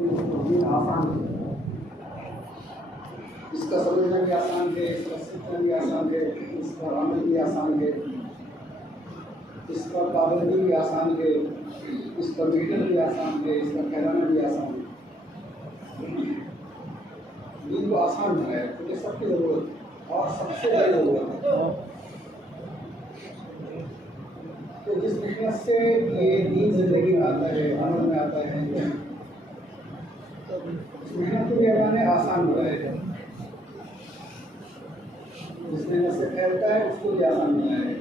آسان ہے، اس کا سمجھنا بھی آسان ہے، اس کا سیکھنا بھی آسان ہے، اس کا عمل بھی آسان ہے، اس کا پابندی بھی آسان ہے، اس کا میٹر بھی آسان ہے، اس کا پھیلانا بھی آسان ہے۔ دین کو آسان بنایا ہے کیونکہ سب کی ضرورت ہے اور سب سے بڑی ضرورت ہے۔ تو جس محنت سے یہ دین زندگی میں آتا ہے، عمل میں آتا ہے، اس محنت کو بھی اللہ نے آسان بنایا ہے۔ جس محنت سے پھیلتا ہے اس کو بھی آسان بنایا ہے۔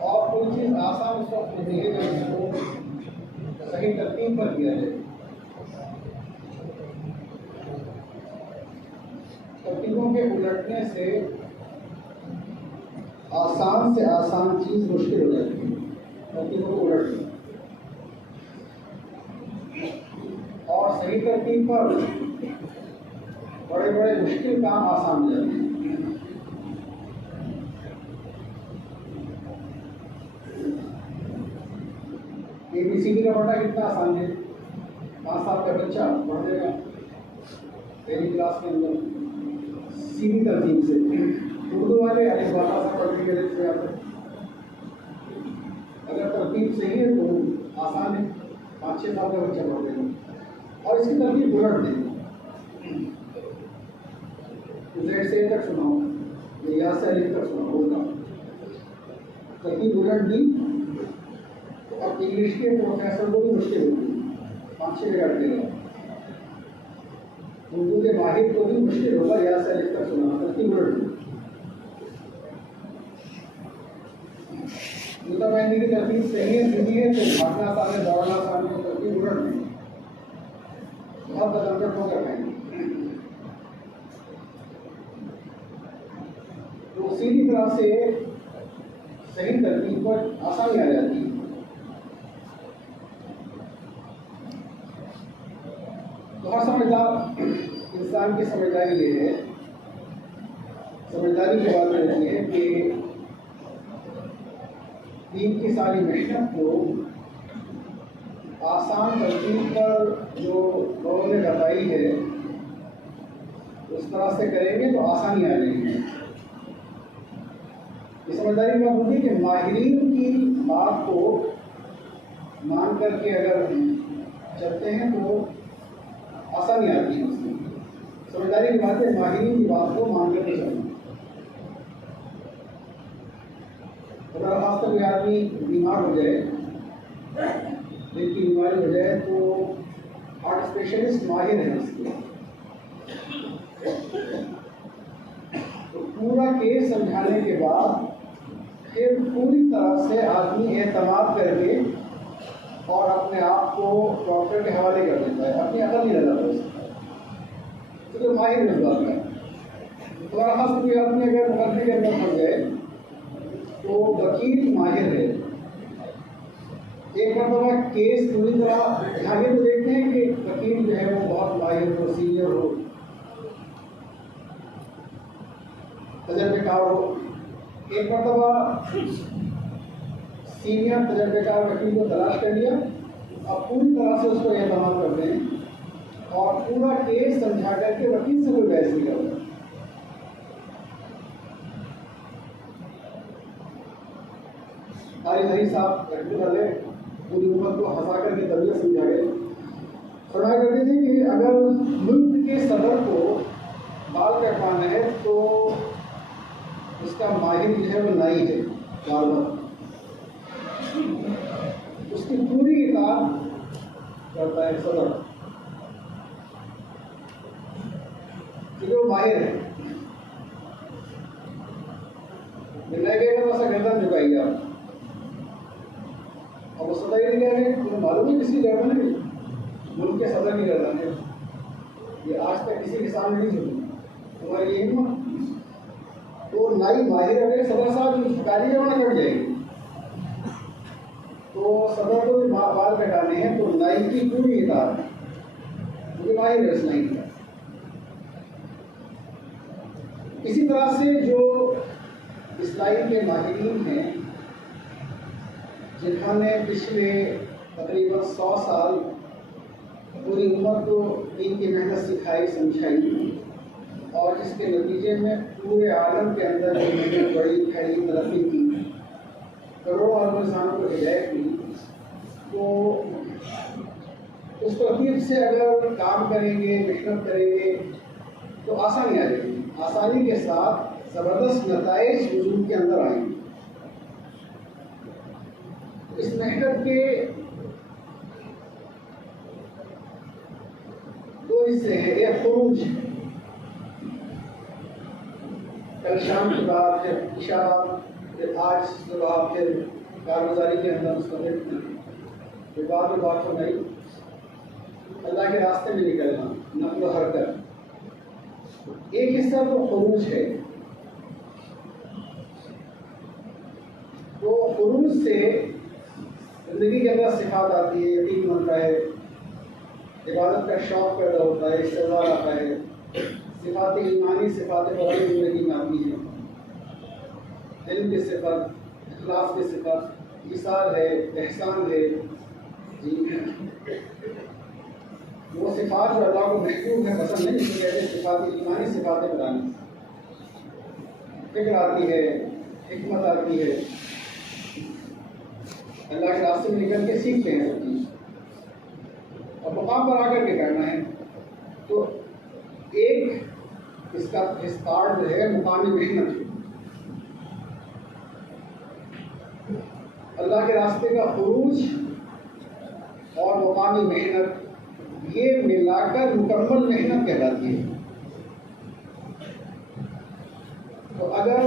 اور کوئی چیز آسان اس وقت ہوتی ہے جب اس کو صحیح ترتیب پر کیا جائے۔ ترتیبوں کے الٹنے سے آسان سے آسان چیز مشکل ہو جاتی ہے، ترتیبوں کو الٹنا۔ اور صحیح ترتیب پر بڑے بڑے مشکل کام آسان ہو جاتے ہیں۔ ABCD کا پڑھنا کتنا آسان ہے، 5 سال کا بچہ پڑھ لے گا پہلی کلاس کے اندر سیدھی ترتیب سے۔ اردو والے الف با تا سے پڑھنے کے لیے آتے ہیں، اگر ترتیب صحیح ہے تو آسان ہے، 5-6 سال کا بچہ پڑھ لے گا۔ اور اس کی ترتیب الٹ دیں، زیڈ سے تک سناؤ، یا سے الف تک سناؤ، ہوگا ترتیب الٹ دی۔ اور انگلش کے پروفیسر کو بھی مشکل ہوتی ہے، 5-6 جگہ دے گا۔ اردو کے ماہر کو بھی مشکل ہوگا یا سے الف تک سنانا، ترتیب الٹ دی۔ جوتا پہننے کی ترتیب صحیح ہے، سیدھی ہے تو بھاگنا آسان ہے، دوڑنا آسان ہے، ترتیب الٹ دیں، بہت بدلکٹ ہو کر پہنیں۔ تو سیدھی طرح سے صحیح ترتیب پر آسانی آ جاتی ہے۔ تو ہر سمجھدار انسان کی سمجھداری یہ ہے، سمجھداری کی بات یہ ہے کہ دین کی ساری محنت کو آسان ترتیب پر جو لوگوں نے بتائی ہے اس طرح سے کریں گے تو آسانی آ جائے گی۔ یہ سمجھداری کی بات ہوتی ہے کہ ماہرین کی بات کو مان کر کے اگر چلتے ہیں تو آسانی آتی ہے۔ اس میں سمجھداری کی بات ہے ماہرین کی بات کو مان کر کے چلنا۔ اگر خاص طور کوئی آدمی بیمار ہو جائے، دل کی بیماری ہو جائے تو ہارٹ اسپیشلسٹ ماہر ہیں اس کے، تو پورا کیس سمجھانے کے بعد پھر پوری طرح سے آدمی اعتماد کر کے اور اپنے آپ کو ڈاکٹر کے حوالے کر دیتا ہے، اپنی عقل نہیں لگاتا اس کا، کیونکہ ماہر اس بات میں۔ اگر خاص کوئی آدمی اگر مقدمے کے اندر پھنس گئے تو وکیل ماہر ہے، ایک مرتبہ کیس پوری طرح آگے تو دیکھتے ہیں کہ وکیل جو ہے وہ بہت ماہر ہو، سینئر ہو، تجربے کار ہو۔ ایک مرتبہ سینئر تجربے کار وکیل کو تلاش کر لیا، اب پوری طرح سے اس کو اعتماد کرتے ہیں اور پورا کیس سمجھا کر کے وکیل سے کوئی بحث نہیں کرتا۔ حاجی صاحب رحمۃ اللہ پوری امت کو ہنسا کر کے تربیت سمجھا گئے، فرمایا کرتے تھے کہ اگر ملک کے صدر کو بال کٹوانا ہے تو اس کا ماہر جو ہے وہ نائی ہے، بال اس کی پوری اطاعت کرتا ہے صدر، کیونکہ وہ ماہر ہے۔ ملنا گیا کہ ایسا گردن جھکائیے آپ، اور وہ صدر یہ کہہ رہے ہیں تمہیں معلوم ہے کس کی گردن ہے؟ ملک کے صدر کی گردن ہے، یہ آج تک کسی کے سامنے نہیں جھکی، تمہاری یہ ہمت؟ تو نائی ماہر اگر صدر صاحب کالی جمع کٹ جائے گی تو صدر کو بھی بال کٹانے ہیں تو نائی کی پوری اطاعت ہے، کیونکہ ماہر ہے اس نائی کا۔ اسی طرح سے جو اسلائی کے ماہرین ہیں جنہوں نے پچھلے تقریباً 100 سال پوری امت کو دین کی محنت سکھائی سمجھائی، اور جس کے نتیجے میں پورے عالم کے اندر بڑی پھیلی ترقی کی، کروڑوں ارب انسانوں کو ہدایت دی، تو اس ترتیب سے اگر کام کریں گے، محنت کریں گے تو آسانی آ جائے گی، آسانی کے ساتھ زبردست نتائج وجود کے اندر آئیں گے۔ اس محنت کے دو حصے ہیں، ایک خروج، کل شام کے بعد پھر عشاء، پھر آج صبح پھر کارگزاری کے اندر مستقل پھر بعد میں بات ہو گئی اللہ کے راستے میں نکلنا، نقل و حرکت۔ ایک حصہ تو خروج ہے، تو خروج سے زندگی کے اندر صفات آتی ہے، یقین بنتا ہے، عبادت کا شوق پیدا ہوتا ہے، استقبال آتا ہے، صفات ایمانی، صفات قرآنی زندگی میں آتی ہیں، علم کی صفت، اخلاص کی صفت، ایثار ہے، احسان ہے، جی وہ صفات جو اللہ کو محبوب ہے، پسند نہیں، اس کو کہتے ہیں صفات ایمانی، صفات قرآنی۔ فکر آتی ہے، حکمت آتی ہے، اللہ کے راستے میں نکل کے سیکھتے ہیں سب چیز، اور مقام پر آ کر کے کرنا ہے۔ تو ایک اس کا اسٹارٹ جو ہے مقامی محنت، اللہ کے راستے کا خروج اور مقامی محنت، یہ ملا کر مکمل محنت کہلاتی ہے۔ تو اگر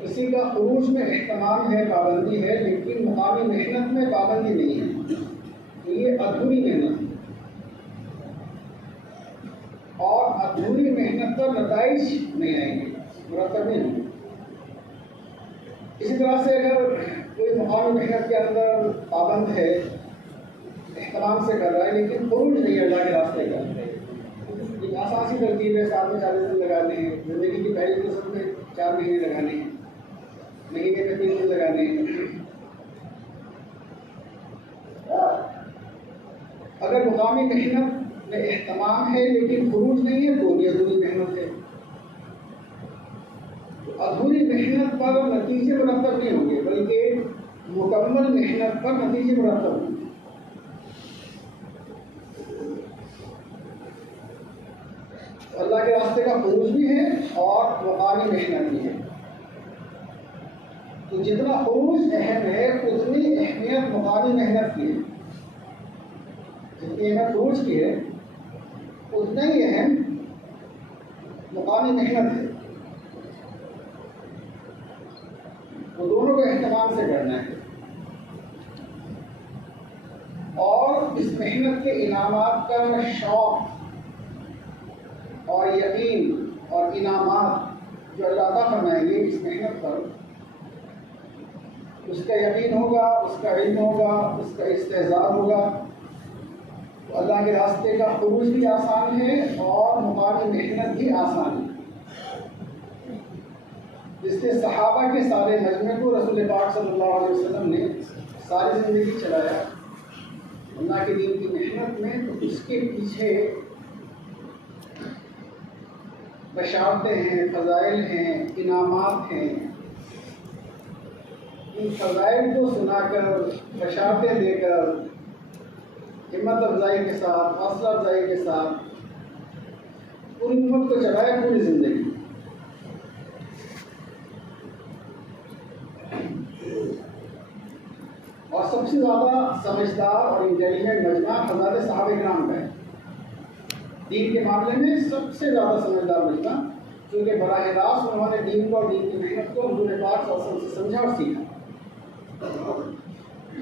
کسی کا خروج میں اہتمام ہے، پابندی ہے، لیکن مقامی محنت میں پابندی نہیں ہے، تو یہ ادھوری محنت ہے، اور ادھوری محنت پر نتائج نہیں آئیں گے، مرتب نہیں ہوں گے۔ اسی طرح سے اگر کوئی مقامی محنت کے اندر پابند ہے، اہتمام سے کر رہا ہے، لیکن خروج نہیں ہے اللہ کے راستے کا، ایک آسان سی ترتیب ہے، 7 میں 40 دن لگانے ہیں، زندگی کی پہلی قسم میں 4 مہینے لگانے ہیں، مہینے میں 3 دن لگانے ہیں۔ اگر مقامی محنت میں اہتمام ہے لیکن خروج نہیں ہے تو یہ ادھوری محنت ہے۔ ادھوری محنت پر نتیجے مرتب نہیں ہوں گے، بلکہ مکمل محنت پر نتیجے مرتب ہوں گے۔ اللہ کے راستے کا خروج بھی ہے اور مقامی محنت بھی ہے۔ تو جتنا خروج اہم ہے اتنی اہمیت مقامی محنت کی ہے، جتنی اہمیت خروج کی ہے اتنا ہی اہم مقامی محنت ہے۔ وہ دونوں کو اہتمام سے کرنا ہے، اور اس محنت کے انعامات کا شوق اور یقین اور انعامات جو اللہ عطا فرمائیں گے اس محنت پر، اس کا یقین ہوگا، اس کا علم ہوگا، اس کا استحضار ہوگا، تو اللہ کے راستے کا خروج بھی آسان ہے اور مقامی محنت بھی آسان ہے۔ جس سے صحابہ کے سارے مجمع کو رسول پاک صلی اللہ علیہ وسلم نے ساری زندگی چلایا اللہ کے دین کی محنت میں، تو اس کے پیچھے بشارتیں ہیں، فضائل ہیں، انعامات ہیں۔ ان فضائل کو سنا کر، بشارتیں دے کر، ہمت افزائی کے ساتھ، حوصلہ افزائی کے ساتھ پوری امت کو چلایا پوری زندگی۔ اور سب سے زیادہ سمجھدار اور انٹیلیجنٹ مجمع حضرات صحابہ کرام کا ہے، دین کے معاملے میں سب سے زیادہ سمجھدار مجمع، کیونکہ براہ راست انہوں نے دین کو اور دین کی محنت کو حضور پاک صلی اللہ علیہ وسلم سے سمجھا اور سیکھا۔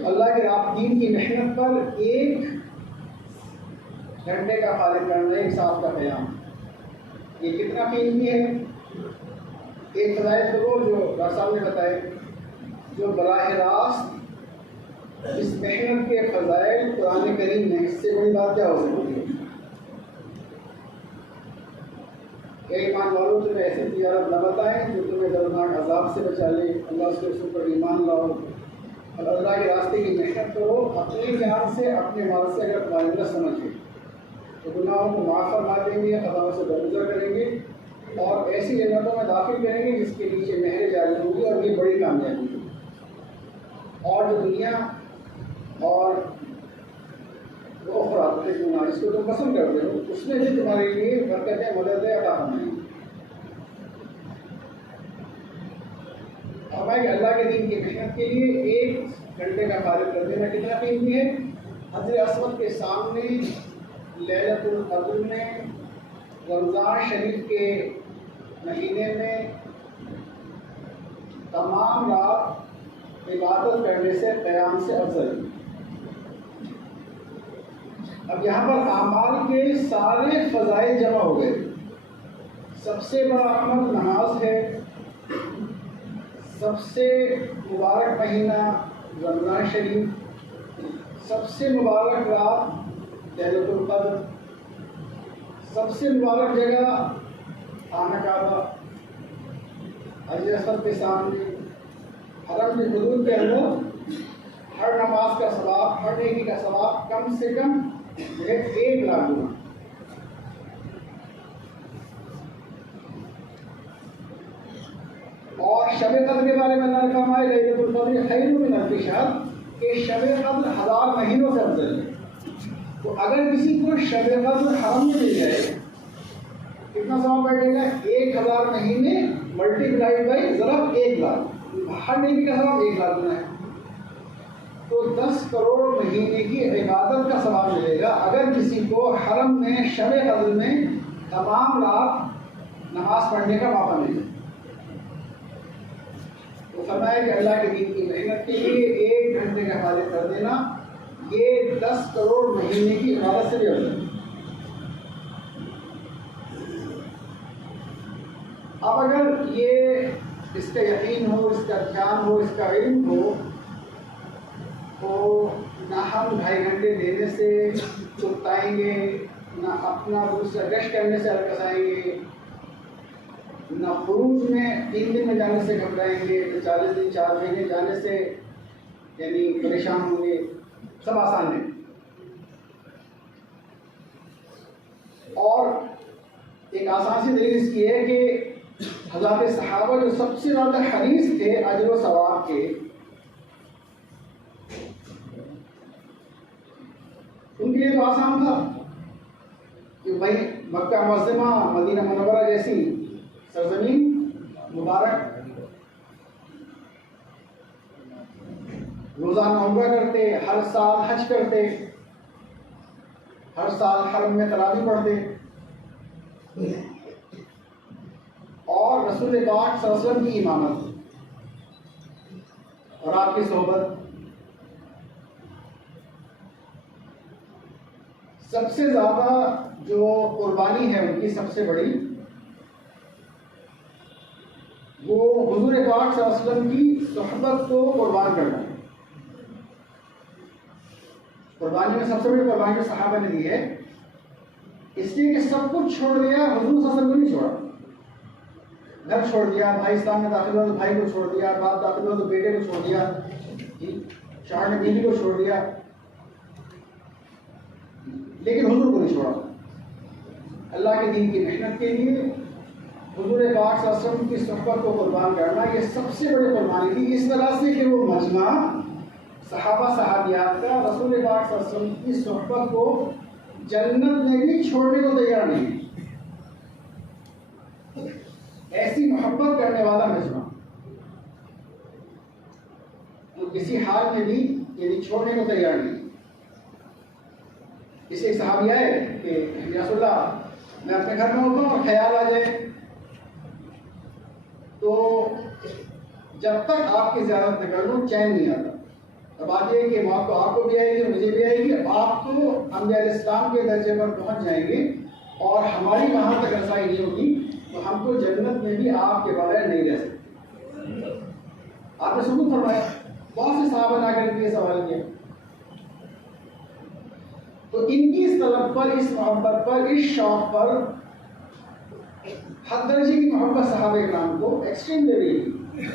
اللہ کے دین کی محنت پر 1 گھنٹے کا خالق کرنا، 1 سال کا قیام، یہ کتنا قیمتی ہے۔ ایک فضائل ضرور جو ڈاکٹر صاحب نے بتائے، جو براہ راست اس محنت کے فضائل قرآن کریم میں، اس سے بڑی بات کیا ہو سکتی ہے؟ کہ ایمان والوں تمہیں ایسے تجارت نہ بتائیں جو تمہیں دردناک عذاب سے بچا لے، اللہ اس کے رسول پر ایمان لاؤ، اور اللہ کے راستے کی محنت کرو، اپنی جان سے اپنے مال سے اگر معاملہ سمجھے تو گناہوں کو معاف فرما دیں گے، خطاؤں سے درگزر کریں گے اور ایسی جنتوں میں داخل کریں گے جس کے نیچے نہریں جاری ہوں گی، اور یہ بڑی کامیابی ہے۔ اور جو دنیا اور وہ افراد جس کو تم پسند کرتے ہو اس میں بھی تمہارے لیے برکتیں مددیں عطا فرمائیں گی۔ ہمارے اللہ کے دین کی محنت کے لیے 1 گھنٹے کا فارغ کر دینا کتنا قیمتی ہے؟ حجر اسود کے سامنے لیلۃ القدر میں رمضان شریف کے مہینے میں تمام رات عبادت کرنے سے قیام سے افضل ہے۔ اب یہاں پر اعمال کے سارے فضائل جمع ہو گئے۔ سب سے بڑا عمل نماز ہے، سب سے مبارک مہینہ رمضان شریف، سب سے مبارک رات لیلۃ القدر، سب سے مبارک جگہ خانہ کعبہ، حجر اسود کے سامنے، حرم کی حدود کے اندر ہر نماز کا ثواب، ہر نیکی کا ثواب کم سے کم 1 لاکھ گنا۔ اور شب قدر کے بارے میں اللہ نے فرمایا لیلۃ القدر خیر من الف شہر، کہ شب قدر 1000 مہینوں سے افضل ہے۔ تو اگر کسی کو شب قدر حرم میں مل جائے کتنا ثواب بیٹھے گا؟ 1000 مہینے ملٹی پلائی بائی ضرب 1 لاکھ، ہر نیکی کا ثواب 1 لاکھ گنا ہے۔ تو 10 کروڑ مہینے کی عبادت کا ثواب ملے گا اگر کسی کو حرم میں شب قدر میں تمام رات نماز پڑھنے کا موقع ملے۔ تو فرمایا کہ اللہ کے دین کی محنت کے لیے 1 گھنٹے کا فارغ کر دینا یہ 10 کروڑ مہینے کی عبادت سے بھی افضل ہے۔ اب اگر یہ اس کا یقین ہو، اس کا دھیان ہو، اس کا علم ہو تو نہ ہم 2.5 گھنٹے دینے سے چکتائیں گے، نہ اپنا دوسرا گشت کرنے سے ہرکسائیں گے، نہ خروج میں 3 دن میں جانے سے گھبرائیں گے، 40 دن 4 مہینے جانے سے یعنی پریشان ہوں گے، سب آسان ہے۔ اور ایک آسان سی دلیل اس کی ہے کہ حضرات صحابہ جو سب سے زیادہ حریص تھے اجر و ثواب کے، ان کے لیے تو آسان تھا کہ بھائی مکہ معظمہ، مدینہ منورہ جیسی سرزمین مبارک، روزانہ عمرہ کرتے، ہر سال حج کرتے، ہر سال حرم میں تراویح پڑھتے، اور رسول پاک صلی اللہ علیہ وسلم کی امامت اور آپ کی صحبت، سب سے زیادہ جو قربانی ہے ان کی سب سے بڑی وہ حضور پاک صلی اللہ علیہ وسلم کی صحبت کو قربان کرنا ہے۔ قربانی میں سب سے بڑی قربانی جو صحابہ نے دی ہے، اس لیے کہ سب کچھ چھوڑ دیا، حضور صلی اللہ علیہ وسلم کو نہیں چھوڑا۔ گھر چھوڑ دیا، بھائی اسلام میں داخل ہوا تو بھائی کو چھوڑ دیا، باپ داخل ہوا تو بیٹے کو چھوڑ دیا، شوہر نے بیوی کو چھوڑ دیا، لیکن حضور کو نہیں چھوڑا۔ اللہ کے دین کی محنت کے لیے حضور پاک صلی اللہ علیہ وسلم کی صحبت کو قربان کرنا یہ سب سے بڑی قربانی تھی، اس طرح سے کہ وہ مجمع صحابہ صحابیات کا رسول پاک صلی اللہ علیہ وسلم کی صحبت کو جنت میں بھی چھوڑنے کو تیار نہیں ہے۔ ایسی محبت کرنے والا مجمع وہ کسی حال میں بھی یعنی چھوڑنے کو تیار نہیں۔ اسے ایک صحابی آئے کہ یا رسول اللہ میں اپنے گھر میں ہوتا ہوں اور خیال آ جائے تو جب تک آپ کی زیارت نہ کر لوں چین نہیں آتا۔ اب بات یہ ہے کہ موت تو آپ کو بھی آئے گی، مجھے بھی آئے گی، آپ تو انبیاء علیہ السلام کے درجے پر پہنچ جائیں گے اور ہماری وہاں تک رسائی نہیں ہوگی تو ہم کو جنت میں بھی آپ کے بغیر نہیں رہ سکتے۔ آپ نے ثبوت فرمایا، بہت سے صحابہ نے آ کر کے سوال کیا۔ تو ان کی اس طلب پر، اس محبت پر، اس شوق پر حد درجے کی محبت صحابہ کرام کو ایکسٹریم لے گئی،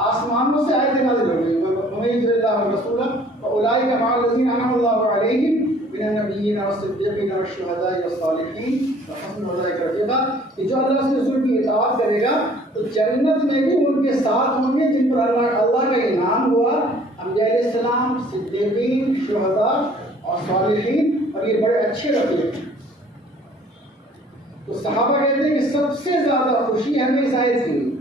آسمانوں سے آیتیں نازل ہو گئی، ومن يطع الله ورسوله فاولئك مع الذين انعم الله عليهم من النبيين والصديقين والشهداء والصالحين وحسن اولئك رفیقا. کہ جو اللہ کے رسول کی اطاعت کرے گا تو جنت میں بھی ان کے ساتھ ہوں گے جن پر اللہ کا انعام ہوا، انبیاء علیہ السلام، صدیقین، شہداء اور صالحین، اور یہ بڑے اچھے رفیق ہیں. تو صحابہ کہتے ہیں کہ سب سے زیادہ خوشی ہمیں اس آیت کی ہوئی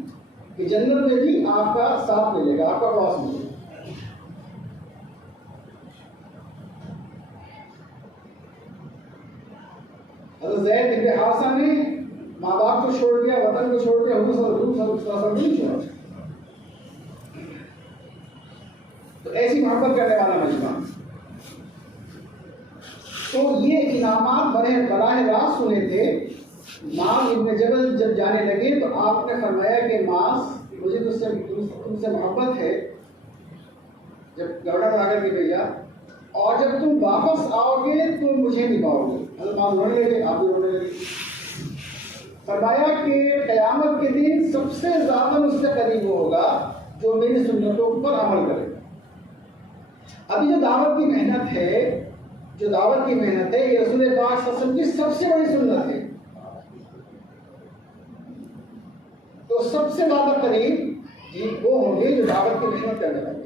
کہ جنت میں بھی آپ کا ساتھ ملے گا، آپ کا پاس ملے گا. حضرت زید بن حارثہ نے ماں باپ کو چھوڑ دیا، وطن کو چھوڑ دیا، حضور صلی اللہ علیہ وسلم نہیں چھوڑا. تو ایسی محبت کرنے والا مجمع. تو یہ انعامات براہ راست سنے تھے. معاذ ابن جبل جب جانے لگے تو آپ نے فرمایا کہ معاذ مجھے تم سے محبت ہے. جب گورنر آ کر کے بھیجا، اور جب تم واپس آؤ گے تو مجھے نہیں پاؤ گے. حضرت معاذ رونے لگے، آپ بھی رونے لگے. فرمایا کہ قیامت کے دن سب سے زیادہ مجھ سے قریب ہوگا جو میری سنتوں پر عمل کرے گا. ابھی جو دعوت کی محنت ہے، یہ رسول پاک صلی اللہ علیہ وسلم کی سب سے بڑی سنت ہے. تو سب سے زیادہ قریب وہ ہوں گے جو دعوت کی محنت کرنے والے.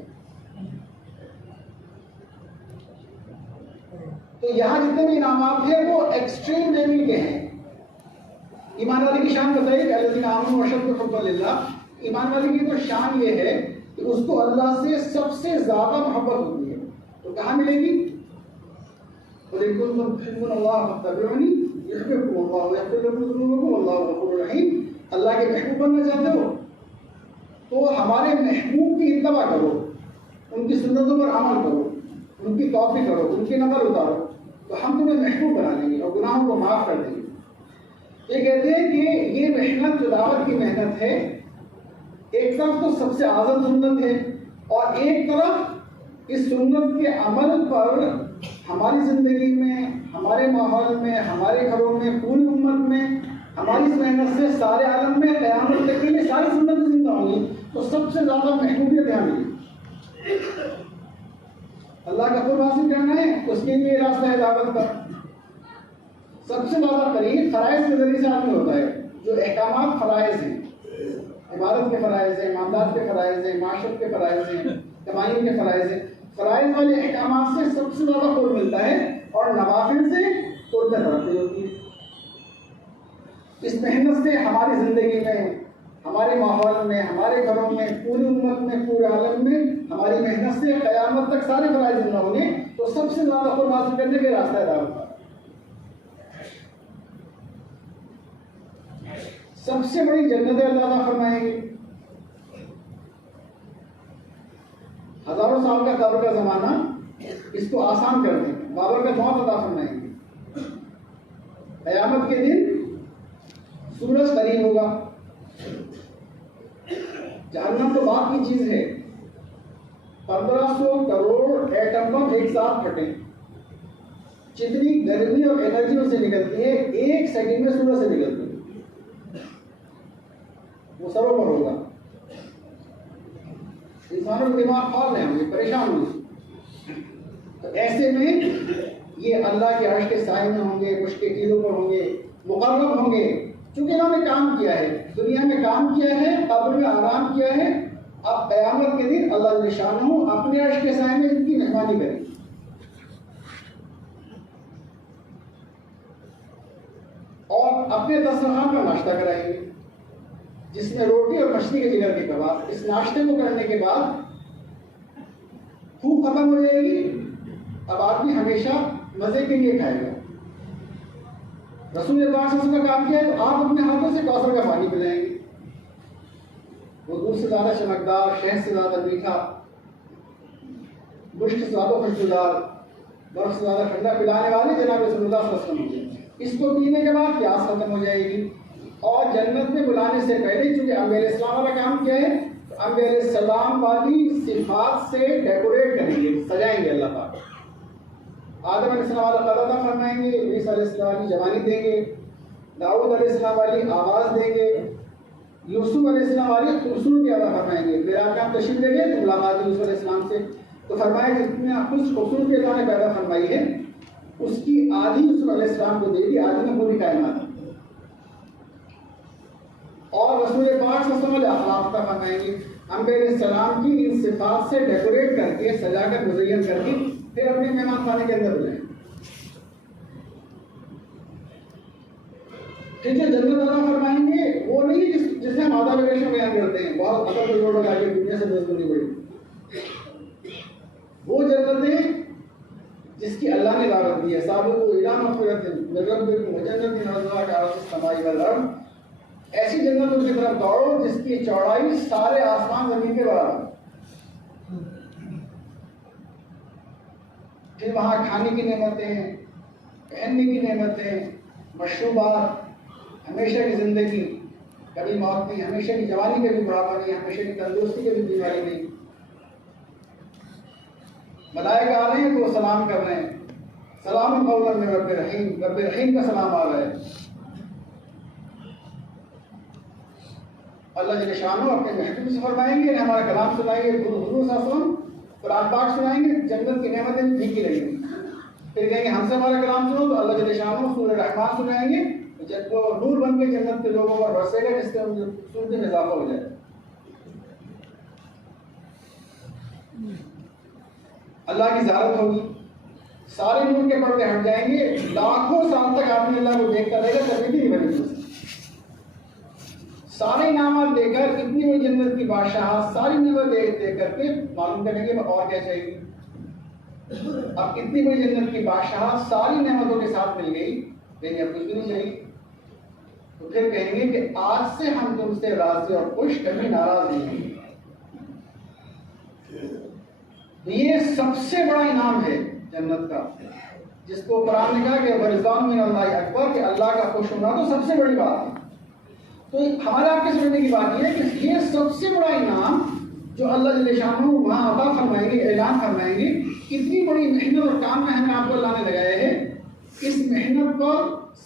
تو یہاں جتنے بھی انعامات ہیں وہ ایکسٹریم لیول کے ہیں. ایمان والے کی شان بتائیے کہ الذین آمنوا اشد حبا للہ. ایمان والے کی تو شان یہ ہے کہ اس کو اللہ سے سب سے زیادہ محبت ہوتی ہے. تو کہاں ملے گی؟ قُلْ إِن كُنتُمْ تُحِبُّونَ اللَّهَ فَاتَّبِعُونِي يُحْبِبْكُمُ اللَّهُ وَيَغْفِرْ لَكُمْ ذُنُوبَكُمْ وَاللَّهُ غَفُورٌ رَحِيمٌ. اللہ کے محبوب بننا چاہتے ہو تو ہمارے محبوب کی اتباع کرو، ان کی سنتوں پر عمل کرو، ان کی کاپی کرو، ان کی نقل اتارو، تو ہم تمہیں محبوب بنا دیں گے اور گناہوں کو معاف کر دیں گے. یہ کہتے ہیں کہ یہ محنت جو دعوت کی محنت ہے، ایک طرف تو سب سے اعظم سنت ہے، اور ایک طرف اس سنت کے عمل پر ہماری زندگی میں، ہمارے ماحول میں، ہمارے گھروں میں، پوری امت میں، ہماری اس محنت سے سارے عالم میں قیامت تک کے لیے ساری سنتیں زندہ ہوں گی. تو سب سے زیادہ محبوبیت یہاں ملی. اللہ کا قرب حاصل کرنا ہے، اس کے لیے راستہ ہے دعوت کا. سب سے زیادہ قریب فرائض کے ذریعے سے آدمی ہوتا ہے. جو احکامات فرائض ہیں، عبادت کے فرائض ہیں، معاملات کے فرائض ہیں، معاشرت کے فرائض ہیں، کمائیوں کے فرائض ہیں، فرائض والے احکامات سے سب سے زیادہ قرب ملتا ہے، اور نوافل سے قربت ترقی ہوتی ہے. اس محنت سے ہماری زندگی میں، ہمارے ماحول میں، ہمارے گھروں میں، پوری امت میں، پورے عالم میں ہماری محنت سے قیامت تک سارے فرائض زندہ ہوں گے. تو سب سے زیادہ قرب حاصل کرنے کے راستہ ہے دعوت کا. سب سے بڑی جنت اللہ تعالیٰ فرمائیں گے. ہزاروں سال کا قبر کا زمانہ اس کو آسان کر دیں گے. بابر کا موت عطا فرمائیں گے. قیامت کے دن سورج قریب ہوگا. جہنم تو بات کی چیز ہے. 1500 کروڑ ایٹم بم ایک ساتھ پھٹیں، جتنی گرمی اور انرجی ان سے نکلتی ہے ایک سیکنڈ میں سورج سے نکلتی ہے. وہ سروں پر ہوگا. انسانوں کے دماغ فعال ہیں، ہم پریشان ہوئے. تو ایسے میں یہ اللہ کے عرش کے سائے میں ہوں گے، مشک کے تیروں پر ہوں گے، مقرب ہوں گے. چونکہ انہوں نے کام کیا ہے، دنیا میں کام کیا ہے، قبر میں آرام کیا ہے. اب قیامت کے دن اللہ جل شانہ اپنے عرش کے سائے میں ان کی مہمانی کریں گے. اور اپنے دسترخوان پر ناشتہ کرائیں گے، جس میں روٹی اور مچھلی کے جگر کے کباب. اس ناشتے کو کرنے کے بعد بھوک ختم ہو جائے گی. اب آدمی ہمیشہ مزے کے لیے کھائے گا. رسول پاک صلی اللہ علیہ وسلم کا کام کیا ہے تو آپ اپنے ہاتھوں سے کوثر کا پانی پلائیں گے. وہ دودھ سے زیادہ چمکدار، شہد سے زیادہ میٹھا، گوشت سے زیادہ خوشبودار، برف سے زیادہ ٹھنڈا پلانے والے جناب رسول اللہ صلی اللہ علیہ وسلم ہیں. اس کو پینے کے بعد پیاس ختم ہو جائے گی. اور جنت میں بلانے سے پہلے چونکہ انبیاء علیہ السلام والا کام کیا ہے، انبیاء علیہ السلام والی صفات سے ڈیکوریٹ کریں گے، سجائیں گے اللہ پاک. آدم علیہ السلام والا قد فرمائیں گے، عیسیٰ علیہ السلام والی جوانی دیں گے، داؤد علیہ السلام والی آواز دیں گے، یوسف علیہ السلام والی خوبصورتی عطا فرمائیں گے. پھر آپ تشریف لے گئے تو ملاقات یوسف علیہ السلام سے. تو فرمایا جتنا کچھ خوبصورتی اللہ نے پیدا فرمائی ہے اس کی آدھی اس علیہ السلام کو دے دی، آدھی میں پوری کائنات. اور رسول پاک صلی اللہ علیہ وسلم اخلاق کا فرمائیں گے انبیاء علیہ السلام کی ان صفات سے ڈیکوریٹ کر کے سجا کر مزین کر کے پھر اپنے مہمان خانے کے اندر بلائیں. پھر جو جنت عطا فرمائیں گے وہ نہیں جس میں مادہ وغیرہ بیان کرتے ہیں بہت اثر کو جوڑ لگا کے دنیا سے 10 گنی بڑی. وہ جنتیں جس کی اللہ نے دعوت دی ہے سابقوا الی مغفرۃ من ربکم وجنۃ عرضها كعرض السماء والارض. ایسی جنتوں کی طرف دوڑو جس کی چوڑائی سارے آسمان زمین کے برابر. پھر وہاں کھانے کی نعمتیں، پہننے کی نعمتیں، مشروبات، ہمیشہ کی زندگی، کبھی موت نہیں، ہمیشہ کی جوانی کبھی بڑھاپا نہیں، ہمیشہ کی تندرستی کبھی بیماری نہیں. ملائکہ آ رہے ہیں تو وہ سلام کر رہے ہیں، سلام قولا من رب رحیم، رب رحیم کا سلام آ رہا ہے. اللہ جل شانہ اپنے محبوب سے فرمائیں گے، ہمارا کلام سنائیں گے، حضور صلی اللہ علیہ وسلم قرآن پاک سنائیں گے، جنت کی نعمتیں بھی پھیکی رہیں گی. پھر کہیں گے ہم سے ہمارا کلام سنو تو اللہ جل شانہ سورہ رحمان سنائیں گے، جب وہ نور بن کے جنت کے لوگوں پر برسے گا جس سے ان کی خوبصورتی میں اضافہ ہو جائے. اللہ کی زیارت ہوگی، سارے نور کے پردے ہٹ جائیں گے، لاکھوں سال تک آدمی اللہ کو دیکھتا رہے گا، کبھی نہیں بنے گی. سارے انعامات دے کر اتنی بڑی جنت کی بادشاہت ساری نعمت دیکھ کر کے معلوم کریں گے اور کیا چاہیے. اب اتنی بڑی جنت کی بادشاہت ساری نعمتوں کے ساتھ مل گئی لیکن اب کچھ بھی نہیں چاہیے. تو پھر کہیں گے کہ آج سے ہم تم سے راضی اور خوش، کبھی ناراض نہیں ہیں. یہ سب سے بڑا انعام ہے جنت کا، جس کو قرآن نے کہا کہ ورضوان من اللہ اکبر، کہ اللہ کا خوش ہونا تو سب سے بڑی بات ہے. تو ہمارے آپ کے سمجھنے کی بات یہ ہے کہ یہ سب سے بڑا انعام جو اللہ جل شانہ وہاں عطا فرمائیں گے، اعلان فرمائیں گے. اتنی بڑی محنت اور کام میں ہمیں آپ کو اللہ نے لگایا ہے، اس محنت پر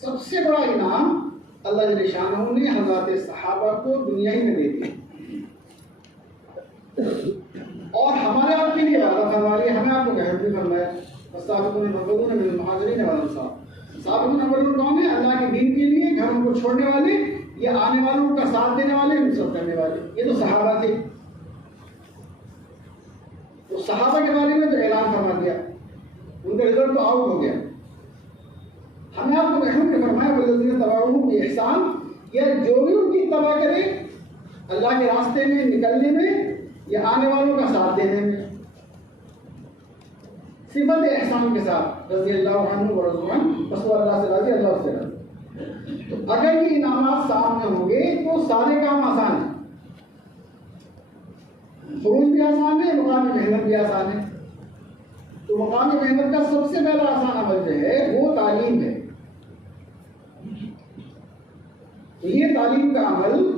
سب سے بڑا انعام اللہ جل شانہ نے حضرات صحابہ کو دنیا ہی میں دے دیا. اور ہمارے آپ کے لیے وعدہ فرما لیا، ہمیں آپ کو گھر بھی فرمایا والسابقون الاولون من المہاجرین والانصار. سابقون الاولون کون ہے؟ اللہ کے دین کے لیے گھروں کو چھوڑنے والے، یہ آنے والوں کا ساتھ دینے والے، نصرت کرنے والے. یہ تو صحابہ تھے. تو صحابہ کے بارے میں تو اعلان فرما دیا، ان کا رزلٹ تو آؤٹ ہو گیا. ہمیں آپ کو محروم نے فرمایا والذین تبعوہم بإحسان، یا جو بھی ان کی اتباع کرے اللہ کے راستے میں نکلنے میں یا آنے والوں کا ساتھ دینے میں، صفت احسان کے ساتھ، رضی اللہ عنہ ورضوا عنہ، بس وہ اللہ سے راضی، اللہ اس سے راضی. تو اگر یہ انعامات سامنے ہوں گے تو سارے کام آسان ہیں. خروج بھی آسان ہے، مقامی محنت بھی آسان ہے. تو مقامی محنت کا سب سے پہلا آسان عمل جو ہے وہ تعلیم ہے. تو یہ تعلیم کا عمل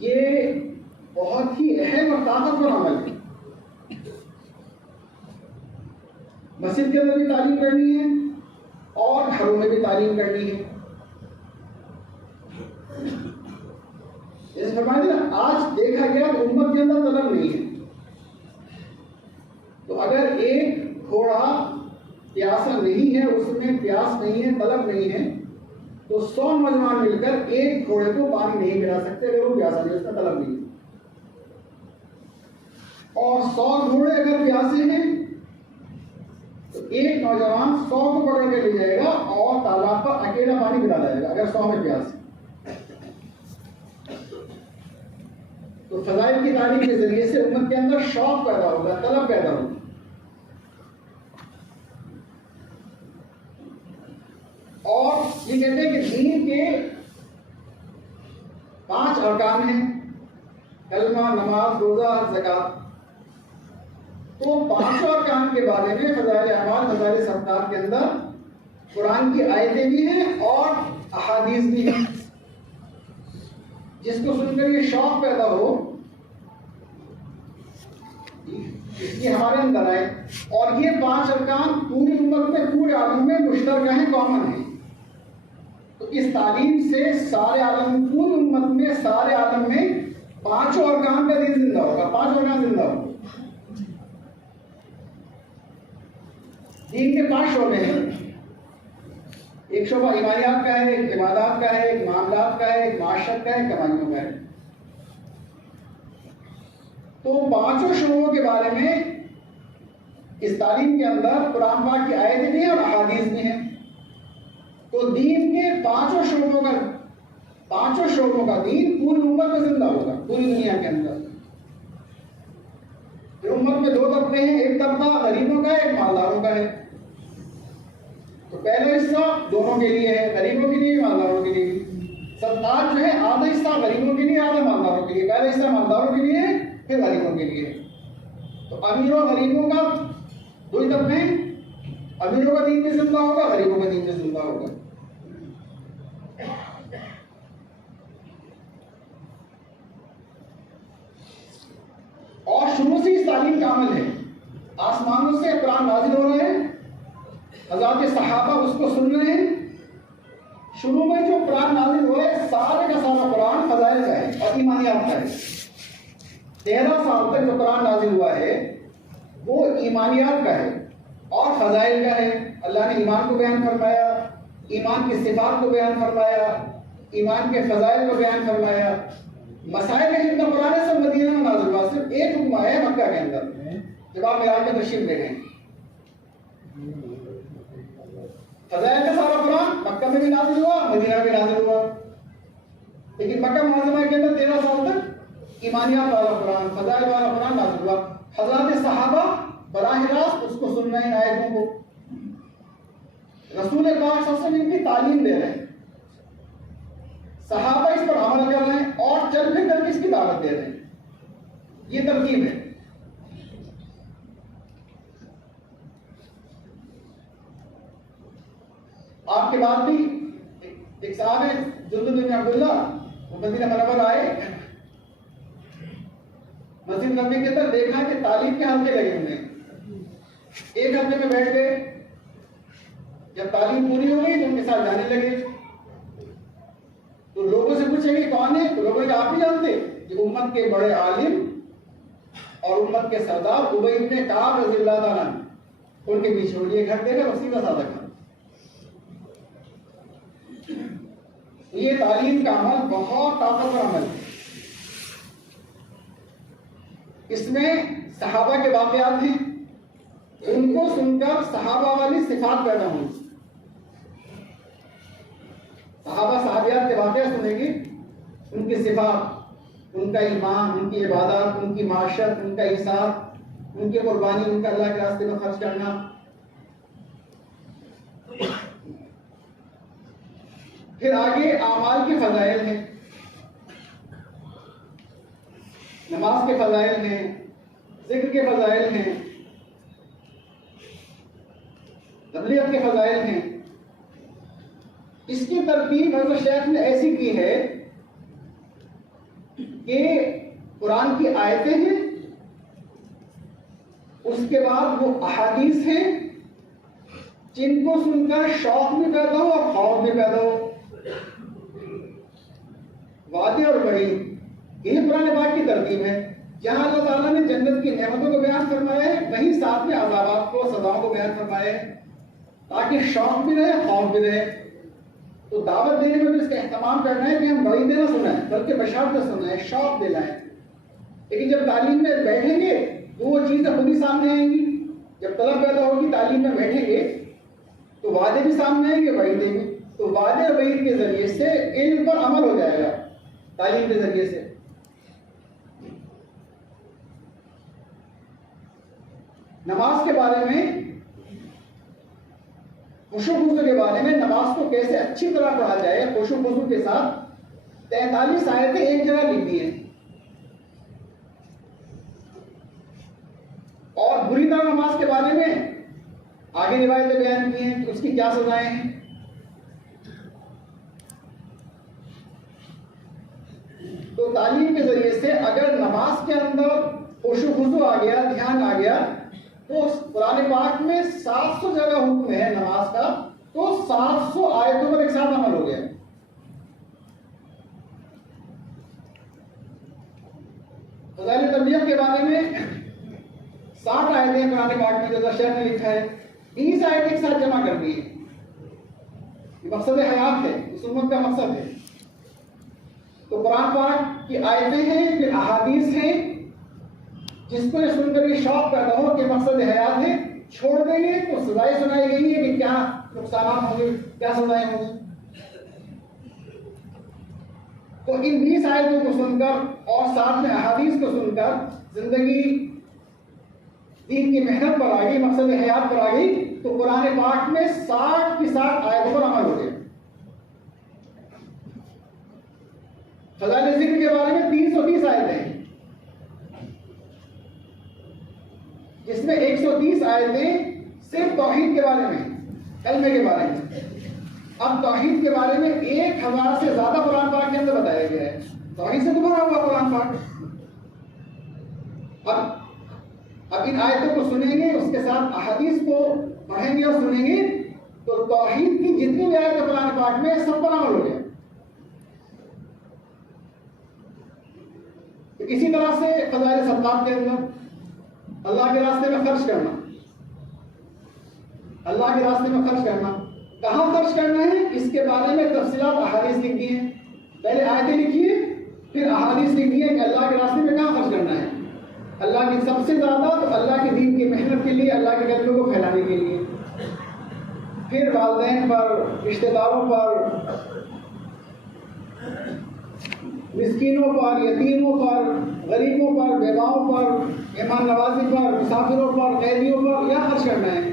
یہ بہت ہی اہم اور طاقتور عمل ہے. مسجد کے اندر بھی تعلیم کرنی ہے اور گھروں میں بھی تعلیم کرنی ہے. آج دیکھا گیا تو امت کے اندر طلب نہیں ہے. تو اگر ایک گھوڑا پیاسا نہیں ہے، اس میں پیاس نہیں ہے، طلب نہیں ہے، تو 100 نوجوان مل کر ایک گھوڑے کو پانی نہیں پلا سکتے اگر وہ پیاسا نہیں، اس کا طلب نہیں ہے. اور 100 گھوڑے اگر پیاسے ہیں تو ایک نوجوان 100 کو پکڑ کے لے جائے گا اور تالاب پر اکیلا پانی پلا جائے گا اگر 100 میں پیاس ہے. تو فضائل کی تعلیم کے ذریعے سے امت کے اندر شوق پیدا ہوگا، طلب پیدا ہوگا. اور یہ کہتے ہیں کہ دین کے 5 ارکان ہیں، کلمہ، نماز، روزہ، زکوٰۃ. تو 5 ارکان کے بارے میں فضائل اعمال، فضائل صدقات کے اندر قرآن کی آیتیں بھی ہیں اور احادیث بھی ہیں. جس کو سن کر یہ شوق پیدا ہو اس کی ہمارے اندر آئے. اور یہ 5 ارکان پوری امت میں، پورے عالم میں مشترکہ ہیں، کامن ہیں. تو اس تعلیم سے سارے عالم، پوری امت میں، سارے عالم میں 5 ارکان کا دین زندہ ہوگا، 5 ارکان زندہ ہوگا. دین کے 5 شعبے ہیں. ایک شعبہ ایمانیات کا ہے، ایک عبادات کا ہے، ایک معاملات کا ہے، ایک معاشرت کا ہے، ایک کمائیوں کا ہے. تو 5 شعبوں کے بارے میں اس تعلیم کے اندر قرآن پاک کی آیتیں بھی ہیں اور احادیث بھی ہیں. تو دین کے 5 شعبوں کا دین پوری امت میں زندہ ہوگا، پوری دنیا کے اندر. پھر امت میں 2 طبقے ہیں، ایک طبقہ غریبوں کا ہے، ایک مالداروں کا ہے. تو پہلا حصہ دونوں کے لیے ہے، غریبوں کے لیے، مالداروں کے لیے. سرتاج جو ہے آدھا حصہ غریبوں کے لیے، آدھا مالداروں کے لیے. پہلا حصہ مالداروں کے لیے، پھر غریبوں کے لیے. تو امیروں اور غریبوں کا 2 ہی طبقے ہیں. امیروں کا دین بھی زندہ ہوگا، غریبوں کا دین بھی زندہ ہوگا. اور شروع سے اس تعلیم کا عمل ہے. آسمانوں سے قرآن نازل ہو رہے ہیں، حضرات صحابہ اس کو سن رہے ہیں. شروع میں جو قرآن نازل ہوا ہے سارے کا سارا قرآن فضائل کا ہے اور ایمانیات کا ہے. 13 سال تک جو قرآن نازل ہوا ہے وہ ایمانیات کا ہے اور فضائل کا ہے. اللہ نے ایمان کو بیان فرمایا، ایمان کی صفات کو بیان فرمایا، ایمان کے فضائل کو بیان فرمایا. مسائل ہے جتنا قرآن ہے سب مدینہ میں نازل ہوا. صرف ایک حکم آیا ہے مکہ کے اندر جب آپ معراج میں تشریف لے گئے. فضائل کا سارا قرآن مکہ میں بھی نازل ہوا، مدینہ میں بھی نازل ہوا. لیکن مکہ معظمہ کے اندر 13 سال تک ایمانیات والا قرآن، فضائل والا قرآن نازل ہوا. حضرات صحابہ براہ راست اس کو سن رہے ہیں، آیتوں کو. رسول پاک صلی اللہ علیہ وسلم ان کی تعلیم دے رہے ہیں، صحابہ اس پر عمل کر رہے ہیں اور چل پھر کر کے اس کی دعوت دے رہے ہیں. یہ ترکیب ہے. آپ کے بعد بھی ایک صاحب ہے جندب بن عبداللہ، وہ مدینہ منورہ آئے. مسجد نبوی کے اندر دیکھا کہ تعلیم کے حلقے لگے ہوئے ہیں. ایک حلقے میں بیٹھ گئے. جب تعلیم پوری ہو گئی تو ان کے ساتھ جانے لگے. تو لوگوں سے پوچھیں گے کون ہے؟ تو لوگوں نے آپ ہی جانتے کہ امت کے بڑے عالم اور امت کے سردار ابی بن کعب رضی اللہ تعالیٰ عنہ. ان کے پیچھے یہ گھر دے کر سیدھا سادہ کھا. یہ تعلیم کا عمل بہت طاقتور عمل ہے. اس میں صحابہ کے واقعات ہیں، ان کو سن کر صحابہ والی صفات پیدا ہوں. صحابہ صحابیات کے واقعات سنیں گے، ان کی صفات، ان کا ایمان، ان کی عبادات، ان کی معاشرت، ان کا ایثار، ان کی قربانی، ان کا اللہ کے راستے میں خرچ کرنا. پھر آگے اعمال کے فضائل ہیں، نماز کے فضائل ہیں، ذکر کے فضائل ہیں، تبلیغ کے فضائل ہیں. اس کی ترتیب حضرت شیخ نے ایسی کی ہے کہ قرآن کی آیتیں ہیں، اس کے بعد وہ احادیث ہیں جن کو سن کر شوق بھی پیدا ہو اور خوف بھی پیدا ہو. وعدے اور وعید، یہ قرآن پاک کی ترتیب ہے. جہاں اللہ تعالیٰ نے جنت کی نعمتوں کو بیان فرمایا ہے، وہیں ساتھ میں عذابات کو، سزاؤں کو بیان فرمایا ہے تاکہ شوق بھی رہے، خوف بھی رہے. تو دعوت دینے میں بھی اس کا اہتمام کرنا ہے کہ ہم وعیدیں نہ سنائیں بلکہ بشارتیں سنائیں، شوق دلائیں. لیکن جب تعلیم میں بیٹھیں گے تو وہ چیزیں خود ہی سامنے آئیں گی. جب طلب پیدا ہوگی تعلیم میں بیٹھیں گے تو وعدے بھی سامنے آئیں گے، وعیدیں بھی. تو وعدے اور وعید کے ذریعے سے علم پر عمل ہو جائے گا تعلیم کے ذریعے سے. نماز کے بارے میں، خشوع و خضوع کے بارے میں، نماز کو کیسے اچھی طرح پڑھا جائے خشوع و خضوع کے ساتھ، 43 آیتیں ایک جگہ لکھی ہیں. اور بری طرح نماز کے بارے میں آگے روایتیں بیان کی ہیں کہ اس کی کیا سزائیں ہیں. تو تعلیم کے ذریعے سے اگر نماز کے اندر خشوع و خضوع آ گیا، دھیان آ گیا، تو قرآن پاک میں 700 جگہ حکم ہے نماز کا، تو 700 آیتوں پر ایک ساتھ عمل ہو گیا. فضائل تبلیغ کے بارے میں 60 آیتیں قرآن پاک میں جیسا شیخ نے لکھا ہے 20 آیتیں ایک ساتھ جمع کر دی. یہ مقصد حیات ہے, اس امت کا مقصد ہے. تو قرآن پاک کی آیتیں ہیں, پھر احادیث ہیں, جس کو یہ سن کر یہ شوق پیدا ہو کہ مقصد حیات ہے, چھوڑ دیں گے تو سزائیں سنائی گئی ہے کہ کیا نقصانات ہوں گے, کیا سزائیں ہوں گی. تو ان 20 آیتوں کو سن کر اور ساتھ میں احادیث کو سن کر زندگی دین کی محنت پر آ گئی, مقصد حیات پر آ گئی. تو قرآن پاک میں 60 کی 60 آیتوں پر عمل ہو گیا. فضائل ذکر کے بارے میں 330 آیتیں ہیں, جس میں 130 آیتیں صرف توحید کے بارے میں, کلمے کے بارے میں. اب توحید کے بارے میں 1000 سے زیادہ قرآن پاک کے اندر بتایا گیا ہے. توحید سے تو بھرا ہوا قرآن پاک. اب ان آیتوں کو سنیں گے, اس کے ساتھ احادیث کو پڑھیں گے اور سنیں گے, تو توحید کی جتنی بھی آیتیں قرآن پاک میں سب پر عمل ہو گیا. اسی طرح سے فضائل صدقات کے اندر اللہ کے راستے میں خرچ کرنا, اللہ کے راستے میں خرچ کرنا, کہاں خرچ کرنا ہے اس کے بارے میں تفصیلات احادیث لکھ دی ہیں. پہلے آیتیں لکھی ہیں, پھر احادیث لکھ دی ہیں کہ اللہ کے راستے میں کہاں خرچ کرنا ہے. اللہ کی سب سے زیادہ تو اللہ کے دین کی محنت کے لیے, اللہ کے کلمے کو پھیلانے کے لیے. پھر والدین پر, رشتہ داروں پر, مسکینوں پر, یتیموں پر, غریبوں پر, بیواؤں پر, مہمان نوازی پر, مسافروں پر, قیدیوں پر یا خرچ کرنا ہے.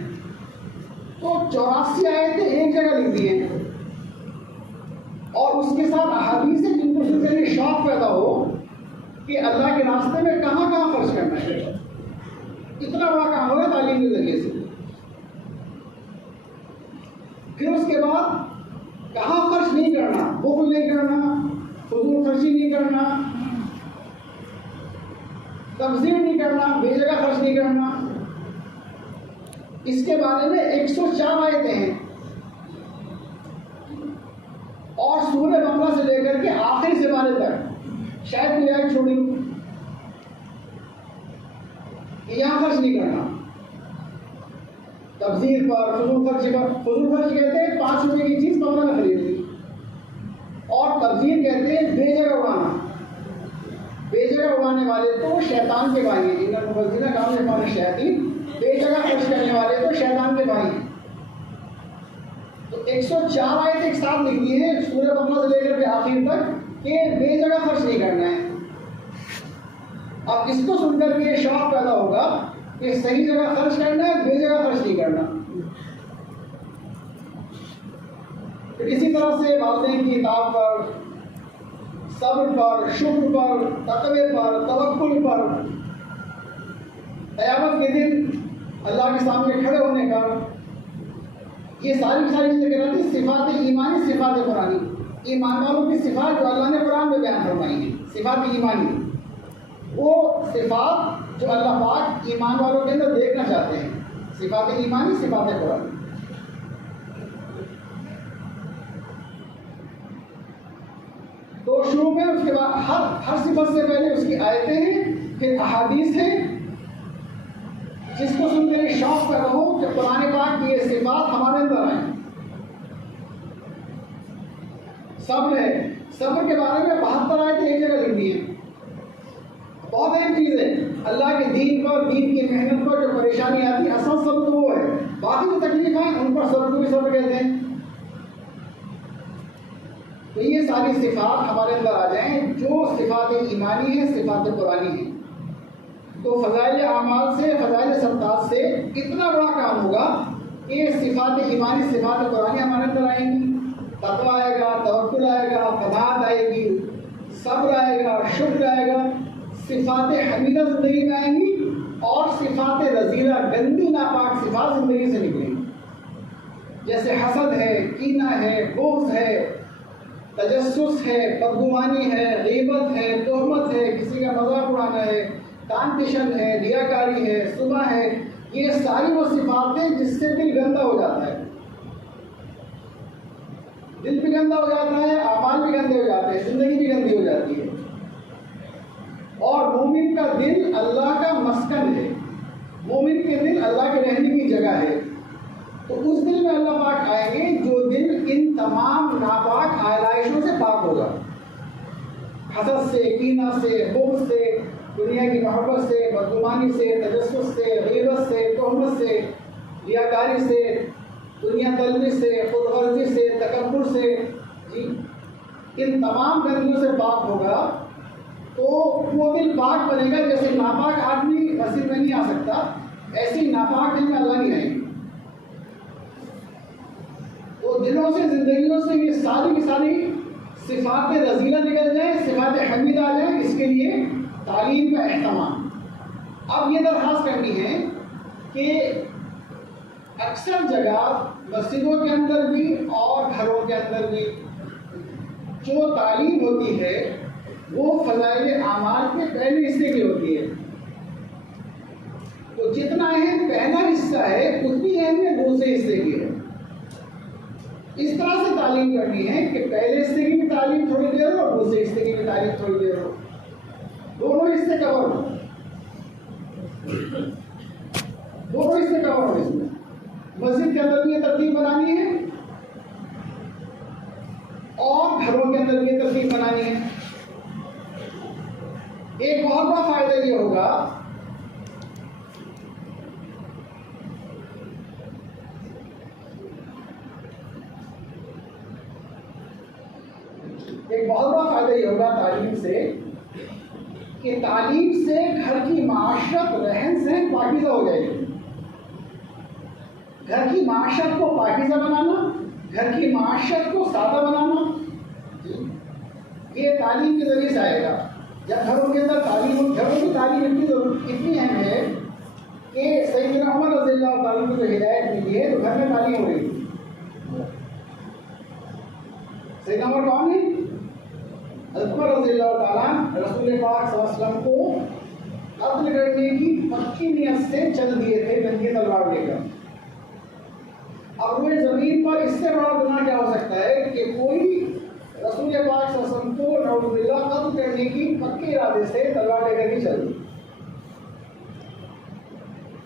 تو 84 آیتیں ایک جگہ لکھ دی ہیں, اور اس کے ساتھ احادیث جن کو سن کر یہ شوق پیدا ہو کہ اللہ کے راستے میں کہاں کہاں خرچ کرنا ہے. اتنا بڑا کام ہو گیا تعلیم کے ذریعے سے. پھر اس کے بعد کہاں خرچ نہیں کرنا, بخل نہیں کرنا, فضول خرچی نہیں کرنا, تبذیر نہیں کرنا, بے جگہ خرچ نہیں کرنا. اس کے بارے میں 104 آیتیں ہیں, اور سورہ بقرہ سے لے کر کے آخری سپارے تک شاید کوئی آیت چھوڑی کہ یہاں خرچ نہیں کرنا. تبذیر پر, فضول خرچ پر. فضول خرچ کہتے ہیں 5 روپے کی چیز 15 میں خرید لی, اور تبذیر کہتے ہیں بے جگہ اڑانا. بے جگہ اڑانے والے تو شیطان کے بھائی ہیں. ان المبذرین کانوا اخوان الشیاطین. بے جگہ خرچ کرنے والے تو شیطان کے بھائی ہیں. تو 104 آیتیں ایک ساتھ لکھ دی ہیں سورہ بقرہ سے لے کر کے آخر تک کہ بے جگہ خرچ نہیں کرنا ہے. اب اس کو سن کر کے یہ شوق پیدا ہوگا کہ صحیح جگہ خرچ کرنا ہے, بے جگہ خرچ نہیں کرنا. پھر اسی طرح سے والدین کی اطاعت پر, صبر پر, شکر پر, تقوی پر, توکل پر, قیامت کے دن اللہ کے سامنے کھڑے ہونے کا, یہ ساری چیزیں کہلاتی ہیں صفات ایمانی, صفات قرآنی. ایمان والوں کی صفات جو اللہ نے قرآن میں بیان فرمائی ہیں, صفات ایمانی, وہ صفات جو اللہ پاک ایمان والوں کے اندر دیکھنا چاہتے ہیں. صفات ایمانی, صفات قرآنی. تو شروع میں اس کے بعد ہر صفت سے پہلے اس کی آیتیں ہیں, پھر احادیث ہیں, جس کو سن کر یہ شوق پیدا ہو کہ قرآن پاک کی یہ صفات ہمارے اندر آئیں. صبر ہے, صبر کے بارے میں 72 آیتیں ایک جگہ لکھ دی ہیں. بہت اہم چیز ہے. اللہ کے دین پر, دین کی محنت پر جو پریشانی آتی ہے, اصل صبر تو وہ ہے. باقی جو تکلیف ہیں ان پر صبر کو بھی صبر کہتے ہیں. تو یہ ساری صفات ہمارے اندر آ جائیں جو صفات ایمانی ہیں, صفات قرآنی ہیں. تو فضائل اعمال سے, فضائل صدقات سے اتنا بڑا کام ہوگا کہ صفات ایمانی, صفات قرآنی ہمارے اندر آئیں گی. تقویٰ آئے گا, توکل آئے گا, قناعت آئے گی, صبر آئے گا, شکر آئے گا, صفات حمیدہ زندگی میں آئیں گی, اور صفات رذیلہ, گندی ناپاک صفات زندگی سے نکلیں گی. جیسے حسد ہے, کینہ ہے, بغض ہے, تجسس ہے, بدگمانی ہے, غیبت ہے, تہمت ہے, کسی کا مذاق اڑانا ہے, کانپٹیشن ہے, ریاکاری ہے, صبح ہے. یہ ساری وہ صفات ہیں جس سے دل گندا ہو جاتا ہے. دل بھی گندا ہو جاتا ہے, اعمال بھی گندے ہو جاتے ہیں, زندگی بھی گندی ہو جاتی ہے. اور مومن کا دل اللہ کا مسکن ہے. مومن کے دل اللہ کے رہنے کی جگہ ہے. تو اس دل میں اللہ پاک آئیں گے جو دل ان تمام ناپاک آلائشوں سے پاک ہوگا، حسد سے، کینہ سے، بغض سے، دنیا کی محبت سے، بدگمانی سے، تجسس سے، غیبت سے، تہمت سے، ریاکاری سے، دنیا طلبی سے، خود غرضی سے، تکبر سے، جی ان تمام گندگیوں سے پاک ہوگا تو وہ دل پاک بنے گا۔ جیسے ناپاک آدمی مسجد میں نہیں آ سکتا، ایسی ناپاک دل میں اللہ نہیں آئے گی۔ تو دلوں سے، زندگیوں سے یہ ساری کی ساری صفات رذیلہ نکل جائیں، صفات حمیدہ آ جائیں، اس کے لیے تعلیم کا اہتمام۔ اب یہ درخواست کرنی ہے کہ اکثر جگہ مسجدوں کے اندر بھی اور گھروں کے اندر بھی جو تعلیم ہوتی ہے وہ فضائل اعمال کے پہلے حصے کی ہوتی ہے۔ تو جتنا اہم پہلا حصہ ہے اتنی اہمیت دوسرے حصے کی ہے۔ اس طرح سے تعلیم کرنی ہے کہ پہلے حصے کی بھی تعلیم تھوڑی دیر ہو اور دوسرے حصے کی بھی تعلیم تھوڑی دیر ہو، دونوں حصے کور ہو، دونوں حصے کور ہو۔ اس میں مسجد کے اندر بھی یہ ترتیب بنانی ہے اور گھروں کے اندر بھی یہ ترتیب بنانی ہے۔ ایک بہت بڑا فائدہ یہ ہوگا تعلیم سے کہ تعلیم سے گھر کی معاشرت، رہن سہن پاکیزہ ہو جائے گی۔ گھر کی معاشرت کو پاکیزہ بنانا، گھر کی معاشرت کو سادہ بنانا، یہ تعلیم کے ذریعے سے آئے گا۔ جب گھروں کے اندر تعلیم ہو، گھروں کی تعلیم اتنی اہم ہے کہ سیدنا عمر رضی اللہ تعالیٰ کو جو ہدایت ملی ہے تو گھر میں تعلیم ہو رہی تھی۔ سیدنا عمر کون ہے؟ حضرت عمر رضی اللہ تعالیٰ رسول پاک صلی اللہ علیہ وسلم کو قتل کرنے کی پکی نیت سے چل دیے تھے ننگی تلوار لے کر۔ اب وہ زمین پر اس سے بڑا گناہ کیا ہو سکتا ہے کہ کوئی رسول پاک صلی اللہ علیہ وسلم کو نعوذ باللہ قتل کرنے کی پکے ارادے سے تلوار لے کر کے چل دی۔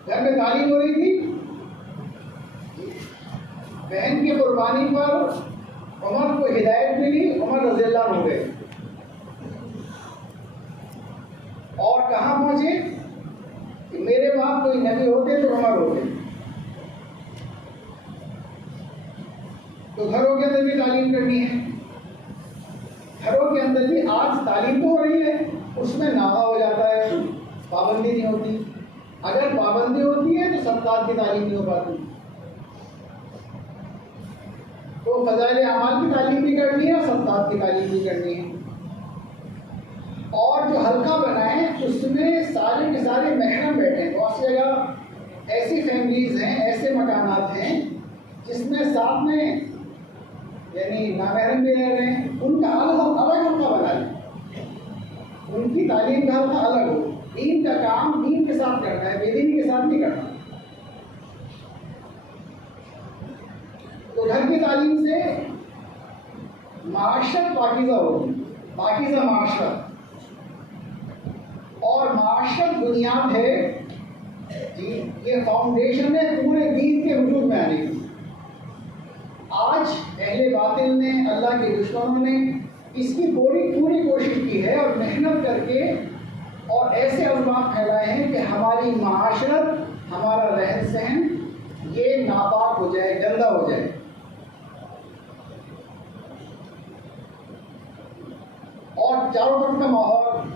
گھر میں تعلیم ہو رہی تھی، بہن کی قربانی پر عمر کو ہدایت ملی، عمر رضی اللہ عنہ ہو گئے اور کہاں پہنچے کہ میرے بعد کوئی نبی ہوتے تو عمر ہوتے۔ تو گھروں کے اندر بھی تعلیم کرنی ہے۔ گھروں کے اندر بھی آج تعلیم تو ہو رہی ہے، اس میں ناغہ ہو جاتا ہے، پابندی نہیں ہوتی۔ اگر پابندی ہوتی ہے تو صدقات کی تعلیم نہیں ہو پاتی۔ تو فضائل اعمال کی تعلیم بھی کرنی ہے اور صدقات کی تعلیم بھی کرنی ہے۔ اور جو حلقہ بنائیں اس میں سارے کے سارے محرم بیٹھیں۔ بہت سی جگہ ایسی فیملیز ہیں، ایسے مکانات ہیں جس میں ساتھ میں یعنی نامحرم بھی رہ رہے ہیں، ان کا الگ حلقہ بنا لیں، ان کی تعلیم کا حلقہ الگ ہو۔ دین کا کام دین کے ساتھ کرنا ہے، بے دینی کے ساتھ نہیں کرنا۔ تو گھر کی تعلیم سے معاشرت پاکیزہ ہوگی، پاکیزہ معاشرت، اور معاشرت بنیاد ہے جی، یہ فاؤنڈیشن ہے پورے دین کے وجود میں آنے کی۔ آج اہل باطل نے، اللہ کے دشمنوں نے اس کی پوری کوشش کی ہے اور محنت کر کے اور ایسے اسباب پھیلائے ہیں کہ ہماری معاشرت، ہمارا رہن سہن یہ ناپاک ہو جائے، گندا ہو جائے۔ اور چاروں طرف کا ماحول،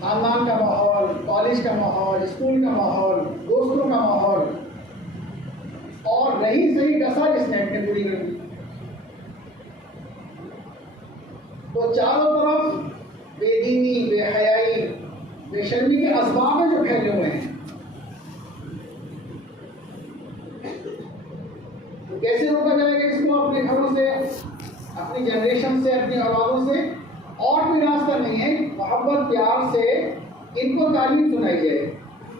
خاندان کا ماحول، کالج کا ماحول، اسکول کا ماحول، دوستوں کا ماحول، اور رہی صحیح کسر اس نیٹ نے پوری کر دی۔ تو چاروں طرف بے دینی، بے حیائی، بے شرمی کے اسباب ہیں جو پھیلے ہوئے ہیں۔ تو کیسے روکا جائے گا اس کو؟ اپنے گھروں سے، اپنی جنریشن سے، اپنی اولادوں سے۔ اور کوئی راستہ نہیں ہے، محبت پیار سے ان کو تعلیم سنائی جائے،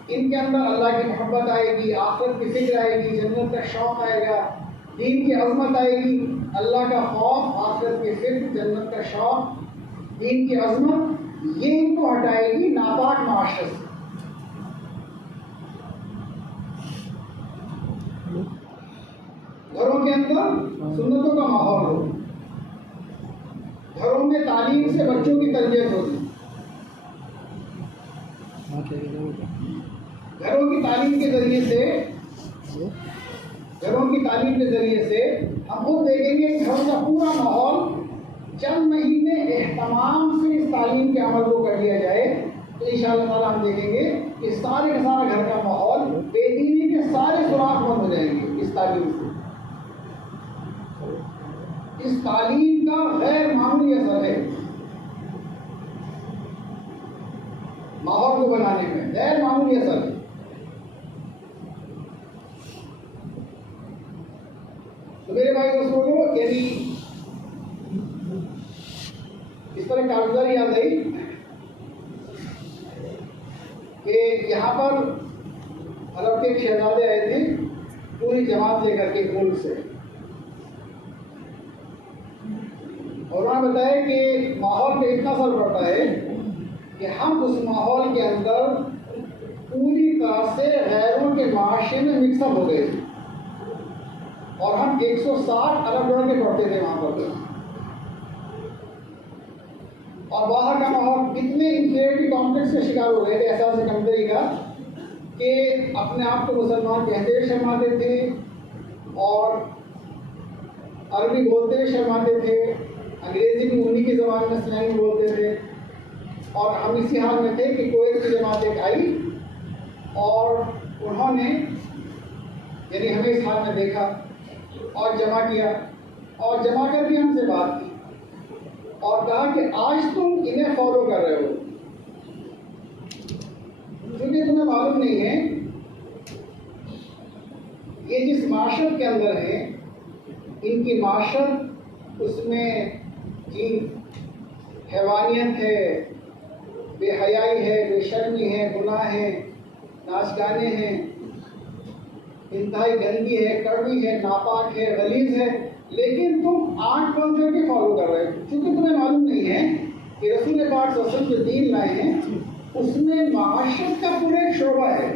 ان کے اندر اللہ کی محبت آئے گی، آخرت کی فکر آئے گی، جنت کا شوق آئے گا، دین کی عظمت آئے گی، اللہ کا خوف، آخرت کی فکر، جنت کا شوق، دین کی عظمت، یہ ان کو ہٹائے گی ناپاک معاشرت سے۔ گھروں کے اندر سنتوں کا ماحول ہو، گھروں میں تعلیم سے بچوں کی تربیت ہوگی، گھروں کی تعلیم کے ذریعے سے ہم خود دیکھیں گے کہ گھر کا پورا ماحول چند مہینے اہتمام سے اس تعلیم کے عمل کو کر لیا جائے تو انشاءاللہ تعالیٰ ہم دیکھیں گے کہ سارے کا سارا گھر کا ماحول بے دینی کے سارے سوراخ بند ہو جائیں گے اس تعلیم سے۔ اس تعلیم کا غیر معمولی اثر ہے ماحول کو بنانے میں، غیر معمولی اثر ہے۔ تو میرے بھائی دوستوں کو یعنی اس طرح کاغذاری یاد آئی کہ یہاں پر عرب کے ایک شہزادے آئے تھے پوری جماعت لے کر کے ملک سے، اور انہوں نے بتایا کہ ماحول پہ اتنا اثر پڑتا ہے کہ ہم اس ماحول کے اندر پوری طرح سے غیروں کے معاشرے میں مکس اپ ہو گئے تھے، اور ہم 160 الگ الگ کے پڑھتے تھے وہاں پر، اور باہر کا ماحول اتنے انفیریٹی کمپلیکس کا شکار ہو گئے تھے، احساس کمتری کا، کہ اپنے آپ کو مسلمان کہتے ہوئے شرماتے تھے اور عربی بولتے ہوئے شرماتے تھے، انگریزی بھی انہی کی زبان میں سلینگ بولتے تھے، اور ہم اسی حال میں تھے کہ کوئی کی جماعت ایک آئی اور انہوں نے یعنی ہمیں اس حال میں دیکھا اور جمع کیا، اور جمع کر کے ہم سے بات کی اور کہا کہ آج تم انہیں فالو کر رہے ہو، کیونکہ تمہیں معلوم نہیں ہے یہ جس معاشرت کے اندر ہے ان کی معاشرت اس میں حیوانیت ہے، بے حیائی ہے، بے شرمی ہے، گناہ ہے، ناچ گانے ہیں، انتہائی گندی ہے، کڑوی ہے، ناپاک ہے، غلیظ ہے، لیکن تم آنکھ بند کر کے فالو کر رہے ہو، کیونکہ تمہیں معلوم نہیں ہے کہ رسول پاک صلی اللہ علیہ وسلم جو دین لائے ہیں اس میں معاشرت کا پورا ایک شعبہ ہے۔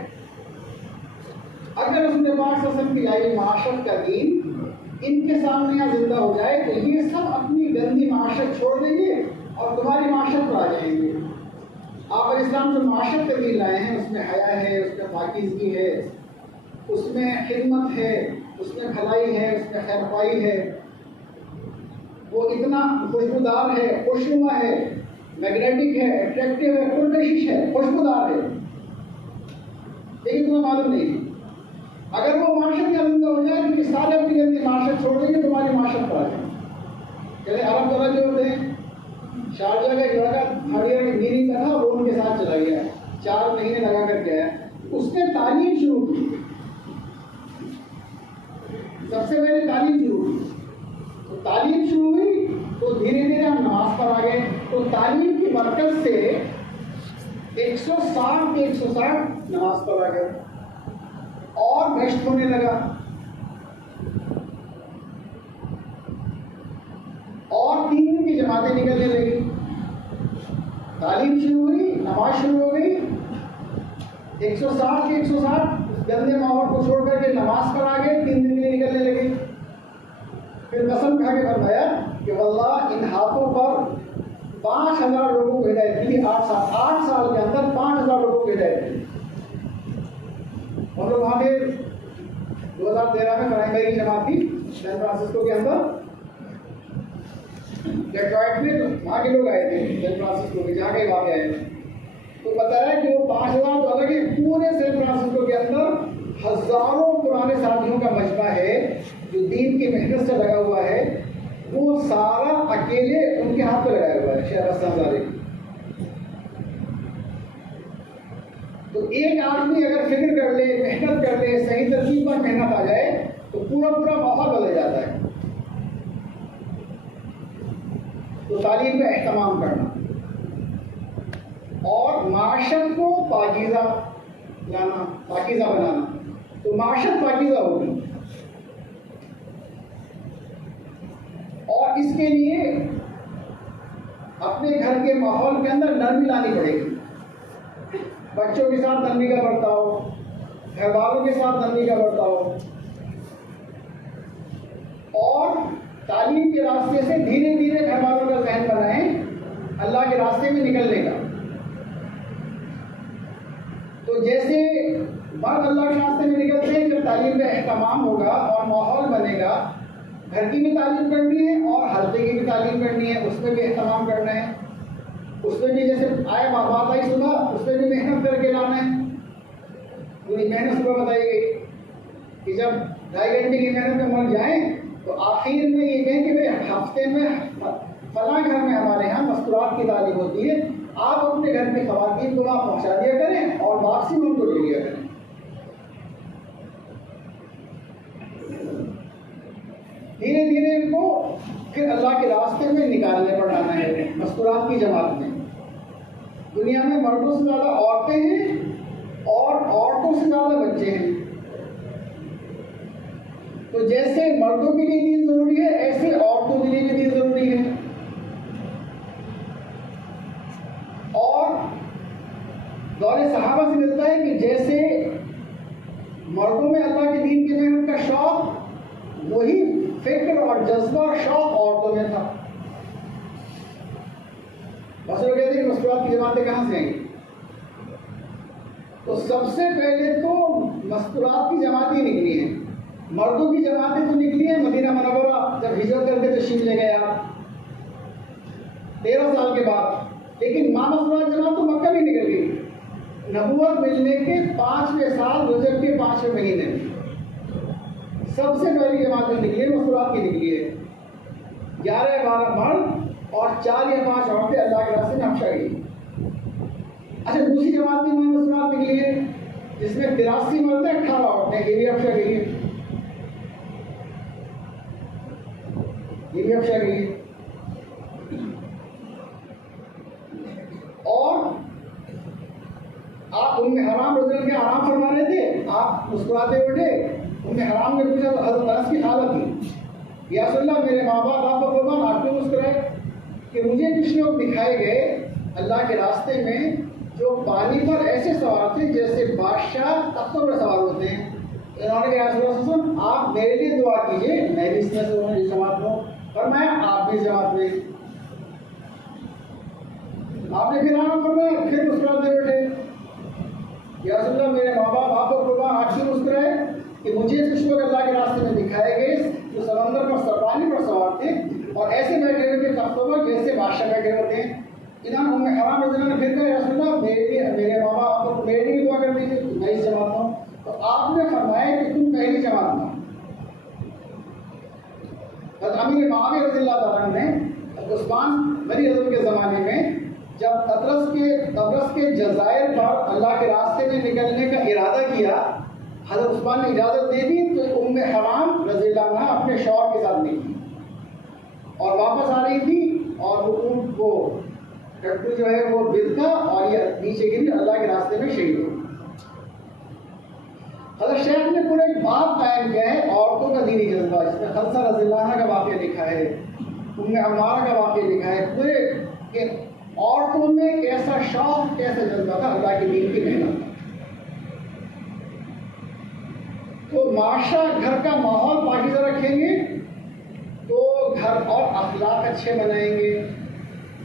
اگر رسول پاک صلی اللہ علیہ وسلم کی لائی معاشرت کا دین ان کے سامنے یہاں زندہ ہو جائے تو یہ سب اپنی گندی معاشرت چھوڑ دیں گے اور تمہاری معاشرت پر آ جائیں گے۔ آپ اسلام جو معاشرت کا دین لائے ہیں اس میں حیا ہے، اس میں پاکیزگی ہے، اس میں خدمت ہے، اس میں بھلائی ہے، اس میں خیر خواہی ہے، وہ اتنا خوشبودار ہے، خوشنما ہے، میگنیٹک ہے، اٹریکٹیو ہے، پرکشش ہے، خوشبودار ہے، لیکن تمہیں معلوم نہیں ہے۔ اگر وہ معاشرت کا زندہ ہو جائے تو سارے اپنی گندی معاشرت چھوڑ دیں گے، تمہاری معاشرت پر آ جائیں گے۔ کہ عرب والا جو ہوتے ہیں شارجہ کا ایک لڑکا ہریہ کی میری کا تھا، وہ ان کے ساتھ چلا گیا، 4 مہینے لگا کر کے آیا، اس نے تعلیم شروع کی، سب سے پہلے تعلیم شروع کی، تو تعلیم شروع ہوئی تو دھیرے دھیرے ہم نماز پر آ گئے، تو تعلیم کی برکت سے 160 کے 160 نماز پر آ گئے اور بھشت ہونے لگا، اور 3 دن کی جماعتیں نکلنے لگی، تعلیم شروع ہوئی، نماز شروع ہو گئی، 160 کے 160 گندے ماحول کو چھوڑ کر کے نماز پر آ گئے، 3 دن کے لیے نکلنے لگے۔ پھر قسم کھا کے فرمایا کہ واللہ ان ہاتھوں پر 5000 لوگوں کو ہدایت ملی، 8 سال کے اندر 5000 لوگوں کو ہدایت ملی۔ ہم لوگ وہاں پہ 2013 میں فرائم بھائی کی جماعت تھی سین فرانسسکو کے اندر، ڈیٹرائٹ میں، وہاں کے لوگ آئے تھے سین فرانسسکو کے، جہاں کے واقع آئے تھے، تو بتایا کہ وہ 5000 تو الگ ہے، پورے سین فرانسسکو کے اندر ہزاروں پرانے ساتھیوں کا مجمع ہے جو دین کی محنت سے لگا ہوا ہے، وہ سارا اکیلے ان کے ہاتھ پہ لگایا ہوا ہے شیخ حسن زادے۔ تو ایک آدمی اگر فکر کر لے، محنت کر لے، صحیح ترتیب پر محنت آ جائے تو پورا ماحول بدل جاتا ہے۔ تو تعلیم کا اہتمام کرنا اور معاشرت کو پاکیزہ بنانا، تو معاشرت پاکیزہ ہوگی، اور اس کے لیے اپنے گھر کے ماحول کے اندر نرمی لانی پڑے گی، بچوں کے ساتھ نرمی کا برتاؤ، گھر والوں کے ساتھ نرمی کا برتاؤ، اور تعلیم کے راستے سے دھیرے دھیرے گھر والوں کا ذہن بنائیں اللہ کے راستے میں نکلنے کا. تو جیسے مرد اللہ کے راستے میں نکلتے ہیں جب تعلیم کا اہتمام ہوگا اور ماحول بنے گا، گھر کی بھی تعلیم کرنی ہے اور حلقے کی بھی تعلیم کرنی ہے، اس میں بھی اہتمام کرنا ہے. اس میں بھی جیسے بات آئی صبح، اس میں بھی محنت کر کے لانا ہے. پوری محنت صبح بتائی گئی کہ جب 2.5 گھنٹے کی محنت میں مر جائیں تو آخر میں یہ کہیں کہ بھائی ہفتے میں فلاں گھر میں ہمارے یہاں مستورات کی تعلیم ہوتی ہے، آپ اپنے گھر کی خواتین کو وہاں پہنچا دیا کریں اور واپسی میں ان کو لے لیا کریں. دھیرے دھیرے ان کو پھر اللہ کے راستے میں نکالنے پڑانا ہے. مستورات کی جماعت میں دنیا میں مردوں سے زیادہ عورتیں ہیں اور عورتوں سے زیادہ بچے ہیں. تو جیسے مردوں کے لیے دین ضروری ہے، ایسے عورتوں کے لیے بھی دین ضروری ہے. اور دور صحابہ سے ملتا ہے کہ جیسے مردوں میں اللہ کے دین کی محنت کا شوق، وہی فکر اور جذبہ اور شوق عورتوں میں تھا. بس لوگ کہتے ہیں کہ مستورات کی جماعتیں کہاں سے آئیں گی؟ تو سب سے پہلے تو مستورات کی جماعتیں نکلی ہیں. مردوں کی جماعتیں تو نکلی ہیں مدینہ منورہ جب ہجرت کر کے تشریف لے گئے آپ 13 سال کے بعد، لیکن ماں مستورات جماعت تو مکہ بھی نکل گئی. نبوت ملنے کے 5ویں سال رجب کے 5ویں مہینے میں سب سے پہلی جماعتیں نکلی ہے، مستورات کی نکلی ہے. 11-12 مرد اور 4 یا 5 عورتیں اللہ کے راستے میں افشا گئی. اچھا دوسری جماعت میں مستورات نکلی ہے جس میں 83 مرد ہیں 18 عورتیں، یہ بھی افشا گئی ہے. یہ بھی افشا گئی ہے. اور آپ ام حرام رضی اللہ کے آرام فرما رہے تھے، آپ مسکراتے اٹھے. ام حرام نے پوچھا تو حضرت انس کی حالت تھی، یا رسول اللہ میرے ماں باپ آپ کو قربان، آپ کیوں مسکرائے؟ کہ مجھے کچھ لوگ دکھائے گئے اللہ کے راستے میں جو پانی پر ایسے سوار تھے جیسے بادشاہ تختوں پر سوار ہوتے ہیں. انہوں نے کہا رسول اللہ آپ میرے لیے دعا کیجیے، میں بھی اس میں سے اس جماعت میں ہوں. فرمایا آپ بھی اس جماعت میں. آپ نے پھر آرام فرمایا، پھر مسکراتے بیٹھے. یا رسول اللہ میرے ماں باپ آپ کو قربان، آپ کیوں مسکرائے؟ کہ مجھے کچھ لوگ اللہ کے راستے میں دکھائے گئے جو سمندر پر پانی پر سوار تھے اور ایسے بیٹھے ہوئے تھے تختوں پر جیسے بادشاہ بیٹھے ہوتے ہیں. انہوں ام حرام رضی اللہ نے پھر کہا یا رسول اللہ میرے ماں باپ کو میرے لیے دعا کر دیجیے، میں اس جماعت ہوں. تو آپ نے فرمایا کہ تم پہلی جماعت میں. امیر معاویہ رضی اللہ تعالیٰ نے عثمان بنی اعظم کے زمانے میں جب قبرص کے جزائر پر اللہ کے راستے میں نکلنے کا ارادہ کیا، حضرت عثمان نے اجازت دے دی تو ام حرام رضی اللہ عنہ اپنے شوہر کے ساتھ نکلی اور واپس آ رہی تھی اور وہ اونٹ کو ٹٹو جو ہے وہ بلتا اور یہ نیچے گری، اللہ کے راستے میں شہید ہو. حضرت شیخ نے پورا ایک باب قائم کیا ہے عورتوں کا دینی جذبہ، اس میں خلصہ رضی اللہ عنہ کا واقعہ لکھا ہے، ام عمارہ کا واقعہ لکھا ہے، پورے کہ عورتوں میں کیسا شوق کیسا جذبہ تھا اللہ کے دین کی محنت. تو معاشرہ گھر کا ماحول پاکیزہ رکھیں گے تو گھر اور اخلاق اچھے بنائیں گے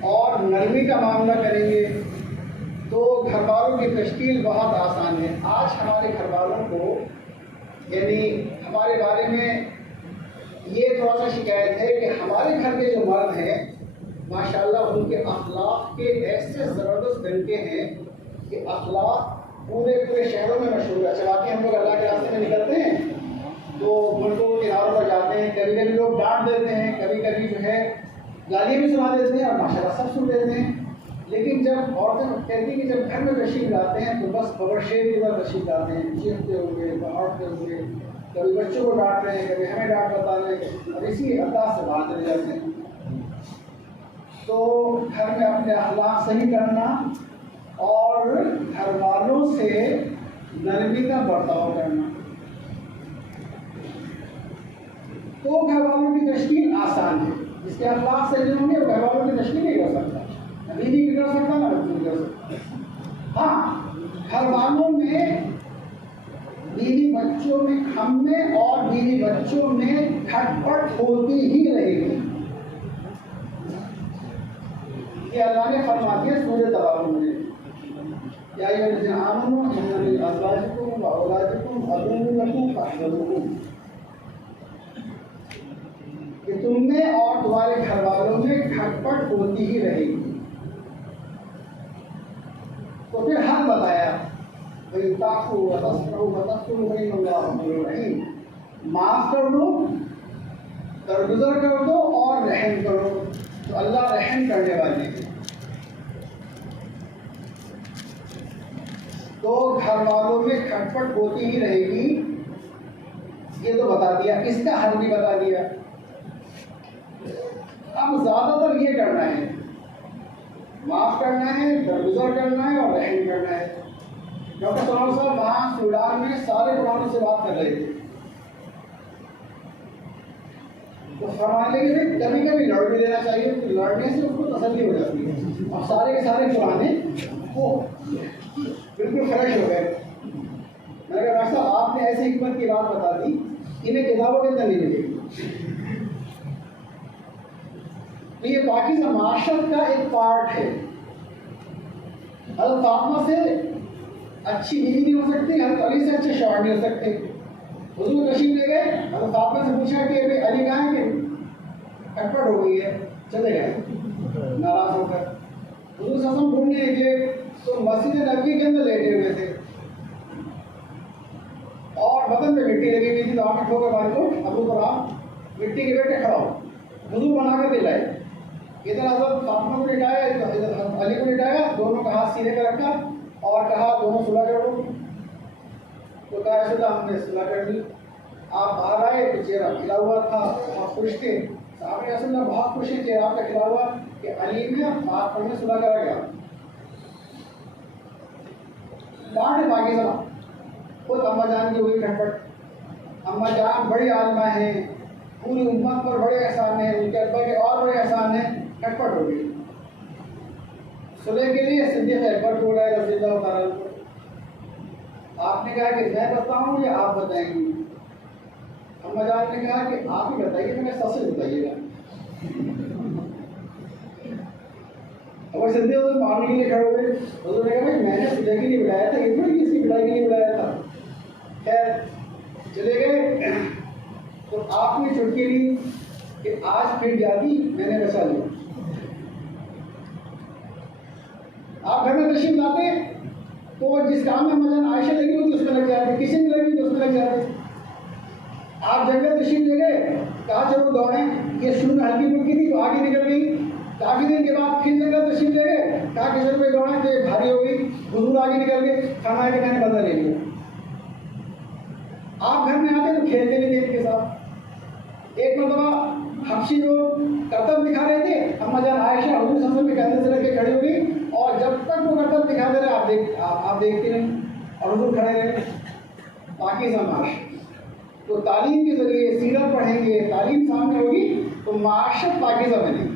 اور نرمی کا معاملہ کریں گے تو گھر والوں کی تشکیل بہت آسان ہے. آج ہمارے گھر والوں کو یعنی ہمارے بارے میں یہ تھوڑا سا شکایت ہے کہ ہمارے گھر کے جو مرد ہیں ماشاءاللہ ان کے اخلاق کے ایسے زبردست ڈنکے ہیں کہ اخلاق پورے شہروں میں مشہور ہے. اچھا باقی ہم لوگ اللہ کے راستے میں نکلتے ہیں تو ملکوں کے کناروں پر جاتے ہیں، کبھی کبھی لوگ ڈانٹ دیتے ہیں، کبھی کبھی جو ہے گالی بھی سنا دیتے ہیں اور ماشاءاللہ سب سن لیتے ہیں. لیکن جب عورتیں کہتی ہیں کہ جب گھر میں تشریف لاتے ہیں تو بس خبر شیر کی طرح تشریف لاتے ہیں، چیختے ہوئے دہاڑتے ہوئے، کبھی بچوں کو ڈانٹ رہے ہیں، کبھی ہمیں ڈانٹ بتا رہے ہیں اور اسی انداز سے باہر چلے جاتے ہیں. تو گھر میں اپنے اخلاق صحیح کرنا اور گھر والوں سے نرمی کا برتاؤ کرنا تو گھر والوں کی تشکیل آسان ہے. جس کے اخلاق صحیح ہوں گے وہ گھر والوں کی تشکیل نہیں کر سکتا، نہ بیوی بھی کر سکتا نہ بچوں بھی کر سکتا. ہاں گھر والوں میں بیوی بچوں میں ہم میں اور بیوی بچوں میں کھٹ پٹ ہوتی ہی رہے گی. یہ اللہ نے فرما دیا سورہ تغابن میں، یا ایھا الذین آمنوا ان لازواجکم واولادکم عدو لکم فاحذروہم، کہ تم میں اور تمہارے گھر والوں میں کھٹ پٹ ہوتی ہی رہے گی. تو پھر حل بتایا، وَإِن تَعْفُوا وَتَصْفَحُوا وَتَغْفِرُوا فَإِنَّ اللَّهَ غَفُورٌ رَحِيمٌ. معاف کر دو، درگزر کر دو اور رحم کرو، تو اللہ رحم کرنے والے ہیں. تو گھر والوں میں کھٹ پٹ ہوتی ہی رہے گی، یہ تو بتا دیا. اس کا حل بھی بتا دیا. اب زیادہ تر یہ کرنا ہے، معاف کرنا ہے، درگزر کرنا ہے اور رحم کرنا ہے. ڈاکٹر سلمان صاحب وہاں سوڈان میں سارے قرآنوں سے بات کر رہے تھے، تو فرمانے لگے کبھی کبھی لڑ بھی لینا چاہیے، تو لڑنے سے اس کو تسلی ہو جاتی ہے. اور سارے کے سارے قرآن وہ بالکل فریش ہو گئے. میں نے کہا ڈاکٹر صاحب آپ نے ایسی حکمت کی بات بتا دی، انہیں کتابوں کے اندر نہیں ملے گی. تو یہ پاکیزہ معاشرت کا ایک پارٹ ہے. حضرت فاطمہ سے اچھی بیوی نہیں ہو سکتی، حضرت علی سے اچھے شوہر نہیں ہو سکتے. حضور تشریف لے گئے، حضرت فاطمہ سے پوچھا کہ علی کہاں ہے، کہ کھٹ پٹ ہو گئی ہے، چلے گئے ناراض ہو کر. حضور صلی اللہ علیہ وسلم گھومنے گئے تو مسجد نبوی کے اندر لیٹے ہوئے تھے اور بدن میں مٹی لگی ہوئی تھی. تو آپ نے ٹھوکر ماری کو ابو کو آپ مٹی کے بیٹے کھڑا ہو، حضور بنا کر دلائے. ادھر حضرت فاطمہ کو لٹایا، ادھر علی کو لٹایا، دونوں کا ہاتھ سینے پہ رکھا اور کہا دونوں صلح کر دو. تو کہا ایسے تو ہم نے صلح کر دی. آپ باہر آئے تو چہرہ کھلا ہوا تھا، بہت خوش تھے. صحابہ رسول اللہ بہت خوش ہیں، چہرہ آپ کا کھلا ہوا کہ علی نے فاطمہ میں صلح کرا گیا. ڈانٹ پاکیزہ خود اماں جان کی ہوئی کھٹ پٹ. اماں جان بڑی عالمہ ہیں، پوری امت پر بڑے احسان ہیں، ان کے ابا کے اور بڑے احسان ہیں، کھٹ پٹ ہو گئی. صلح کے لیے صدیق اکبر کو بلایا رضی اللہ تعالیٰ عنہ. آپ نے کہا کہ میں بتاؤں یا آپ بتائیں گے؟ اماں جان نے کہا کہ آپ ہی بتائیے، میں سب سے بتائیے گا. اور صدیق حضرت معاملے کے لیے کھڑے ہوئے. حضور نے کہا بھائی میں نے صلح کے لیے بلایا تھا، یہ تھوڑی کسی بلائی کے لیے بلایا تھا. خیر چلے گئے تو آپ نے چھٹکی لی کہ آج پھر جاتی، میں نے بچا لیا. آپ گھر میں تشریف لاتے تو جس کام میں مجھے عائشہ لگی ہوتی اس میں لگ جاتے، کسی میں لگی تو اس میں لگ جاتے. آپ جنگل تشریف لے گئے، کہا چلو دوڑیں، یہ شروع میں ہلکی پھلکی تھی تو آگے نکل گئی. کافی دن کے بعد پھر جنگل تشریف لے گئے، کہا کہ چلو دوڑیں تو یہ بھاری ہو گئی، حضور آگے نکل گئے، فرمایا کہ میں نے بدلہ لے لیا. آپ گھر میں آتے تو کھیلتے نہیں تھے ان کے ساتھ. ایک مرتبہ حبشی لوگ کرتب دکھا رہے تھے، اماں جان عائشہ حضور صلی اللہ علیہ وسلم کے کندھے سے لگ کے کھڑی ہوئی اور جب تک وہ کرتب دکھا دے رہے آپ دیکھتے نہیں اور حضور کھڑے رہے. پاکیزہ معاشرت. تو تعلیم کے ذریعے سیرت پڑھیں گے، تعلیم سامنے ہوگی تو معاشرت پاکیزہ بنے گی.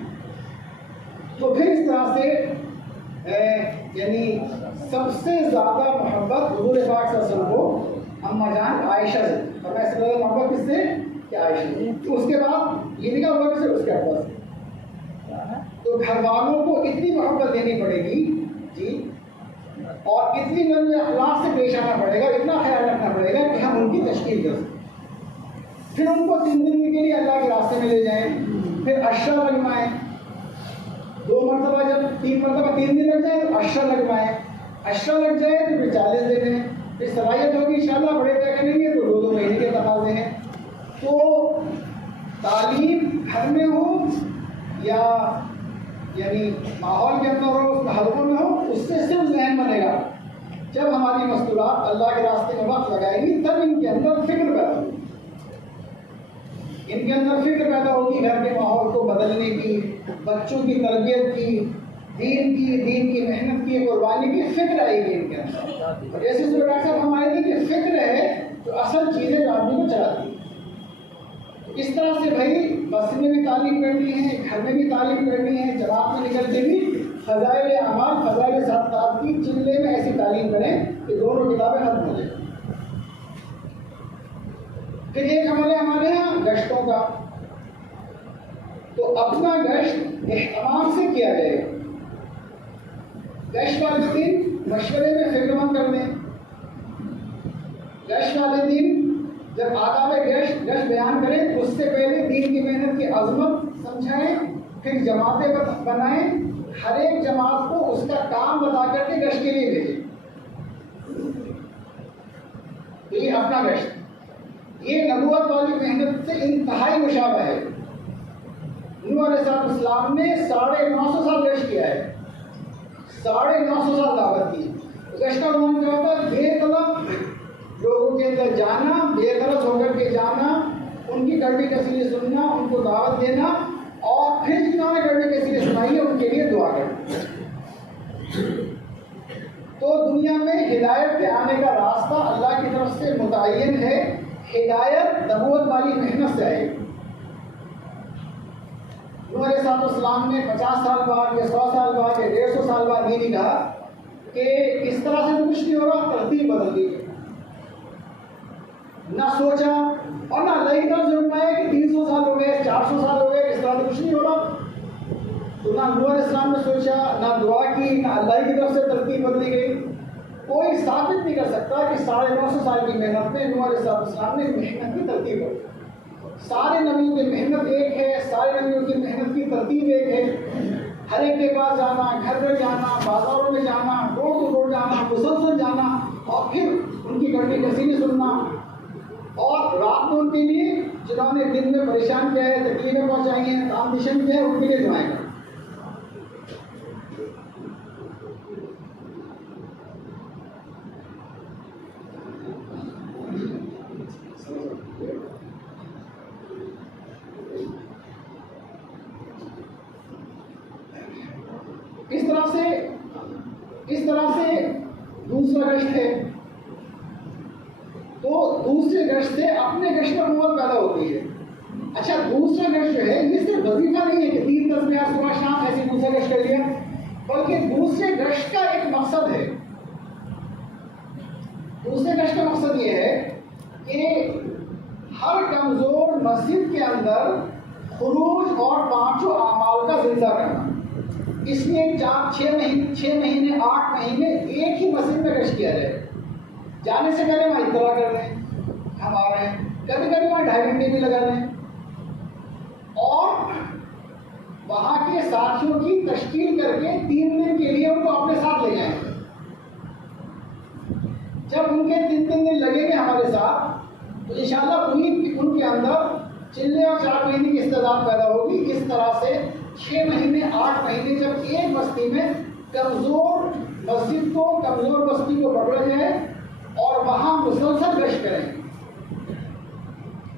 تو پھر اس طرح سے یعنی سب سے زیادہ محبت حضور پاک صلی اللہ علیہ وسلم کو اماں جان عائشہ سے، اور میں سے زیادہ محبت کس سے کہ عائشہ سے. تو اس کے بعد یہ نکاح ہوا کس سے؟ اس کے ابا سے. تو گھر والوں کو اتنی محبت دینی پڑے گی جی، اور اتنی نرم اخلاق سے پیش آنا پڑے گا، اتنا خیال رکھنا پڑے گا کہ ہم ان کی تشکیل کر سکیں. پھر ان کو 3 دن کے لیے اللہ کے راستے میں لے جائیں، پھر عشرہ لگوائیں. 2 مرتبہ جب 3 مرتبہ 3 دن لگ جائے تو عشرہ لگوائیں. عشرہ لگ جائے تو پھر 40 دن ہیں. پھر صلاحیت ہوگی انشاءاللہ بڑے طے کریں گے تو 2 مہینے کے تقاضے ہیں. تو تعلیم گھر میں ہو یا یعنی ماحول کے اندر ہو، حلقوں میں ہو، اس سے صرف ذہن بنے گا. جب ہماری مستورات اللہ کے راستے میں وقت لگائے گی تب ان کے اندر فکر پیدا ہوگی. ان کے اندر فکر پیدا ہوگی گھر کے ماحول کو بدلنے کی، بچوں کی تربیت کی، دین کی محنت کی، قربانی کی فکر آئے گی ان کے اندر. اور جیسے ڈاکٹر صاحب ہم آئے تھے کہ فکر ہے تو اصل چیزیں آدمی کو چلاتی ہیں. اس طرح سے بھائی مسجد میں بھی تعلیم کرنی ہے، گھر میں بھی تعلیم کرنی ہے، جماعت میں نکل کے بھی فضائل اعمال، فضائل صدقات کی چلے میں ایسی تعلیم کریں کہ دونوں کتابیں ختم ہو جائیں. پھر ایک عمل ہے ہمارے یہاں گشتوں کا، تو اپنا گشت اہتمام سے کیا جائے. گشت والے دن مشورے میں فکر مند کر دیں. گشت والے دن جب آداب گشت بیان کریں تو اس سے پہلے دین کی محنت کی عظمت سمجھائیں، پھر جماعتیں بنائیں، ہر ایک جماعت کو اس کا کام بتا کر کے گشت کے لیے بھیجیں. یہ اپنا گشت، یہ نبوت والی محنت سے انتہائی مشابہ ہے. نوح علیہ السلام نے 950 سال گشت کیا ہے، 950 سال دعوت کی. گشت کا عنوان کیا ہوتا ہے؟ بے طلب لوگوں کے اندر جانا، بے طرف ہو کر کے جانا، ان کی کڑوی کثیریں سننا، ان کو دعوت دینا، اور پھر جنہوں نے کڑوی کثیریں سنائی ہے ان کے لیے دعا کرنا. تو دنیا میں ہدایت کے آنے کا راستہ اللہ کی طرف سے متعین ہے. ہدایت نبوت والی محنت سے آئے گی. نوح علیہ السلام نے 50 سال بعد یا 100 سال بعد یا 150 سال بعد یہ نہیں کہا کہ اس طرح سے کچھ نہیں ہوگا، ترتیب بدل دی. نہ سوچا اور نہ اللہ کی طرف سے اٹھایا کہ 300 سال ہو گئے، 400 سال ہو گئے، اس طرح سے کچھ نہیں ہوگا. تو نہ نوح علیہ السلام نے سوچا، نہ دعا کی، نہ اللہ کی طرف سے ترتیب بدلی گئی. کوئی ثابت نہیں کر سکتا کہ 950 سال کی محنت میں نوح علیہ السلام نے محنت کی ترتیب بدلی. سارے نبیوں کی محنت ایک ہے، سارے نبیوں کی محنت کی ترتیب ایک ہے. ہر ایک کے پاس جانا، گھر گھر جانا، بازاروں میں جانا، ڈور ٹو ڈور جانا، مسلسل جانا، اور پھر ان کی کڑوی کثیریں سننا، اور رات میں ان کے لیے جنہوں نے دن میں پریشان کیا ہے، تکلیفیں پہنچائی ہیں، کامپٹیشن کیا ہے، ان کے لیے دعائیں کرنا. اس طرح سے دوسرا گشت ہے. تو دوسرے گشت سے اپنے گشت پر قوت پیدا ہوتی ہے. اچھا، دوسرا گشت جو ہے یہ صرف وظیفہ نہیں ہے کہ 3 تسبیحات صبح شام ایسے دوسرا گشت کر لیا، بلکہ دوسرے گشت کا ایک مقصد ہے. دوسرے گشت کا مقصد یہ ہے کہ ہر کمزور مسجد کے اندر خروج اور 5 اعمال کا زندہ کرنا. اس لیے 6 مہینے 8 مہینے ایک ہی مسجد میں گشت کیا جائے. جانے سے پہلے وہاں اطلاع کر لیں ہم آ رہے ہیں، کبھی کبھی وہاں 2.5 گھنٹے بھی لگا لیں، اور وہاں کے ساتھیوں کی تشکیل کر کے 3 دن کے لیے ان کو اپنے ساتھ لے جائیں. جب ان کے 3 دن لگیں گے ہمارے ساتھ تو انشاءاللہ ان کے اندر چلے اور 4 مہینے کی استعداد پیدا ہوگی. اس طرح سے 6 مہینے 8 مہینے جب ایک بستی میں کمزور مسجد کو، کمزور بستی کو پکڑا جائے اور وہاں مسلسل گشت کریں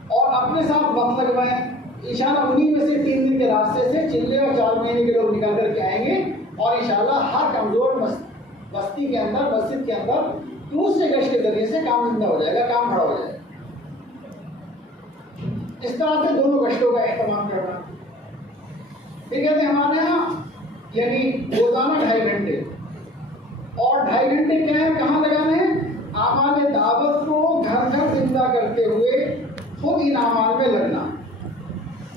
اور اپنے ساتھ وقت لگوائیں، انشاءاللہ انہی میں سے 3 دن کے راستے سے چلے اور 4 مہینے کے لوگ نکال کر کے آئیں گے، اور انشاءاللہ ہر کمزور بستی کے اندر، مسجد کے اندر دوسرے گشت کے ذریعے سے کام زندہ ہو جائے گا، کام کھڑا ہو جائے گا. اس طرح سے دونوں گشتوں کا اہتمام کرنا. پھر کہتے ہیں ہمارے یہاں یعنی روزانہ 2.5 گھنٹے، اور 2.5 گھنٹے کیا ہے، کہاں لگانے ہیں؟ اعمال دعوت کو گھر گھر زندہ کرتے ہوئے خود ان اعمال میں لگنا.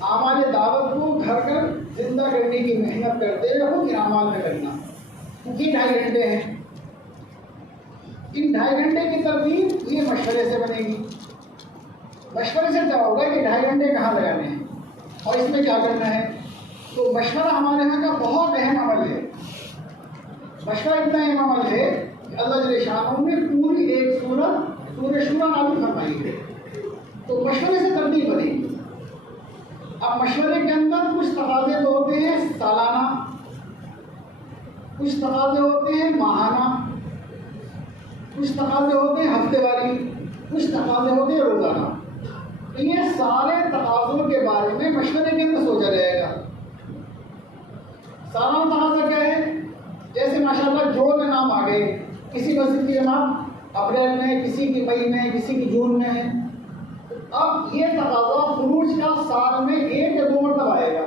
اعمال دعوت کو گھر گھر زندہ کرنے کی محنت کرتے ہوئے خود ان اعمال میں لگنا. یہ 2.5 گھنٹے ہیں. ان 2.5 گھنٹے کی ترتیب یہ مشورے سے بنے گی. مشورے سے کیا ہوگا کہ 2.5 گھنٹے کہاں لگانے ہیں اور اس میں کیا کرنا ہے. تو مشورہ ہمارے یہاں کا بہت اہم عمل ہے. مشورہ اتنا اہم عمل ہے کہ اللہ جل شانہ نے پوری ایک سورت سورہ شورى نازل فرمائی ہے. تو مشورے سے ترتیب بنے گی. اب مشورے کے اندر کچھ تقاضے تو ہوتے ہیں سالانہ، کچھ تقاضے ہوتے ہیں ماہانہ، کچھ تقاضے ہوتے ہیں ہفتے والی، کچھ تقاضے ہوتے ہیں روزانہ. تو یہ سارے تقاضوں کے بارے میں مشورے کے اندر سوچا جائے گا. سالانہ تقاضا کیا ہے؟ جیسے ماشاءاللہ جوڑ میں نام آ گئے، کسی مسجد کی جماعت اپریل میں، کسی کی مئی میں، کسی کی جون میں ہے. اب یہ تقاضا خروج کا سال میں 1 یا 2 مرتبہ آئے گا.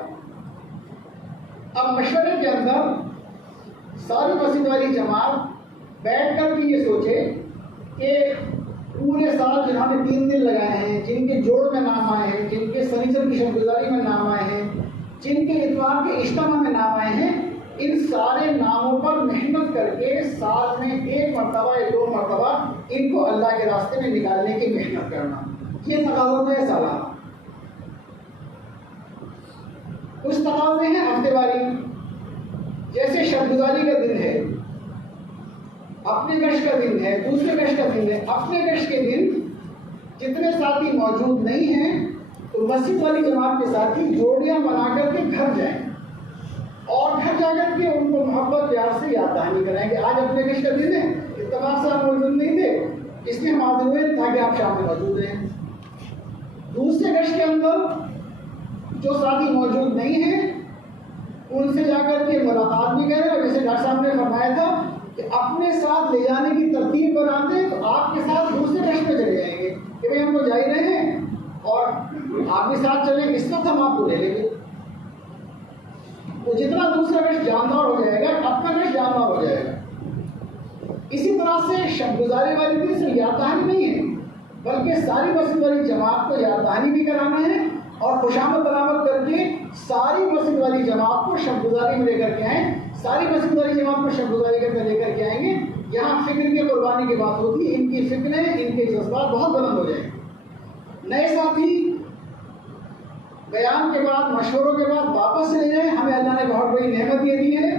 اب مشورے کے اندر ساری مسجد والی جماعت بیٹھ کر بھی یہ سوچے کہ پورے سال جنہوں نے 3 دن لگائے ہیں، جن کے جوڑ میں نام آئے ہیں، جن کے سنیچر کی شب گزاری میں نام آئے ہیں، جن کے اتوار کے اجتماع میں نام آئے ہیں، ان سارے ناموں پر محنت کر کے سال میں 1 مرتبہ یا 2 مرتبہ ان کو اللہ کے راستے میں نکالنے کی محنت کرنا، یہ تقاضے ہیں سالانہ۔ کچھ تقاضے ہیں ہفتے واری، جیسے شب گزاری کا دن ہے، اپنے گشت کا دن ہے، دوسرے گشت کا دن ہے۔ اپنے گشت کے دن جتنے ساتھی موجود نہیں ہیں تو مسجد والی جماعت کے ساتھی جوڑیاں بنا کر کے گھر جائیں اور گھر جا کر کے ان کو محبت پیار سے یاد دہانی کرائیں کہ آج اپنے گشت کا دن ہے، اتفاق سے آپ موجود نہیں تھے اس لیے ہم حاضر ہوئے تاکہ آپ شام میں موجود رہیں۔ دوسرے گشت کے اندر جو ساتھی موجود نہیں ہیں ان سے جا کر کے ملاقات بھی کریں، اور جیسے ڈاکٹر صاحب نے فرمایا تھا کہ اپنے ساتھ لے جانے کی ترتیب بناتے ہیں تو آپ کے ساتھ دوسرے گشت میں چلے جائیں گے کہ بھائی ہم تو جا ہی رہے ہیں اور آپ کے ساتھ چلیں، اس وقت ہم آپ کو لے لیں گے۔ تو جتنا دوسرا گشت جاندار ہو جائے گا اپنا گشت جاندار ہو جائے گا۔ اسی طرح سے شب گزاری والی دن صرف یاد دہانی نہیں ہے بلکہ ساری مسجد والی جماعت کو یاد دہانی بھی کرانا ہے اور خوشامد برآمد کر کے ساری مسجد والی جماعت کو شب گزاری میں لے کر کے آئیں، ساری مسجد والی جماعت کو شب گزاری کر کے لے کر کے آئیں گے۔ یہاں فکر کی قربانی کی بات ہوتی ہے، ان کی فکریں، ان کے جذبات بہت بلند ہو جائیں گے۔ نئے ساتھی بیان کے بعد، مشوروں کے بعد واپس لے جائیں۔ ہمیں اللہ نے بہت بڑی نعمت یہ دی ہے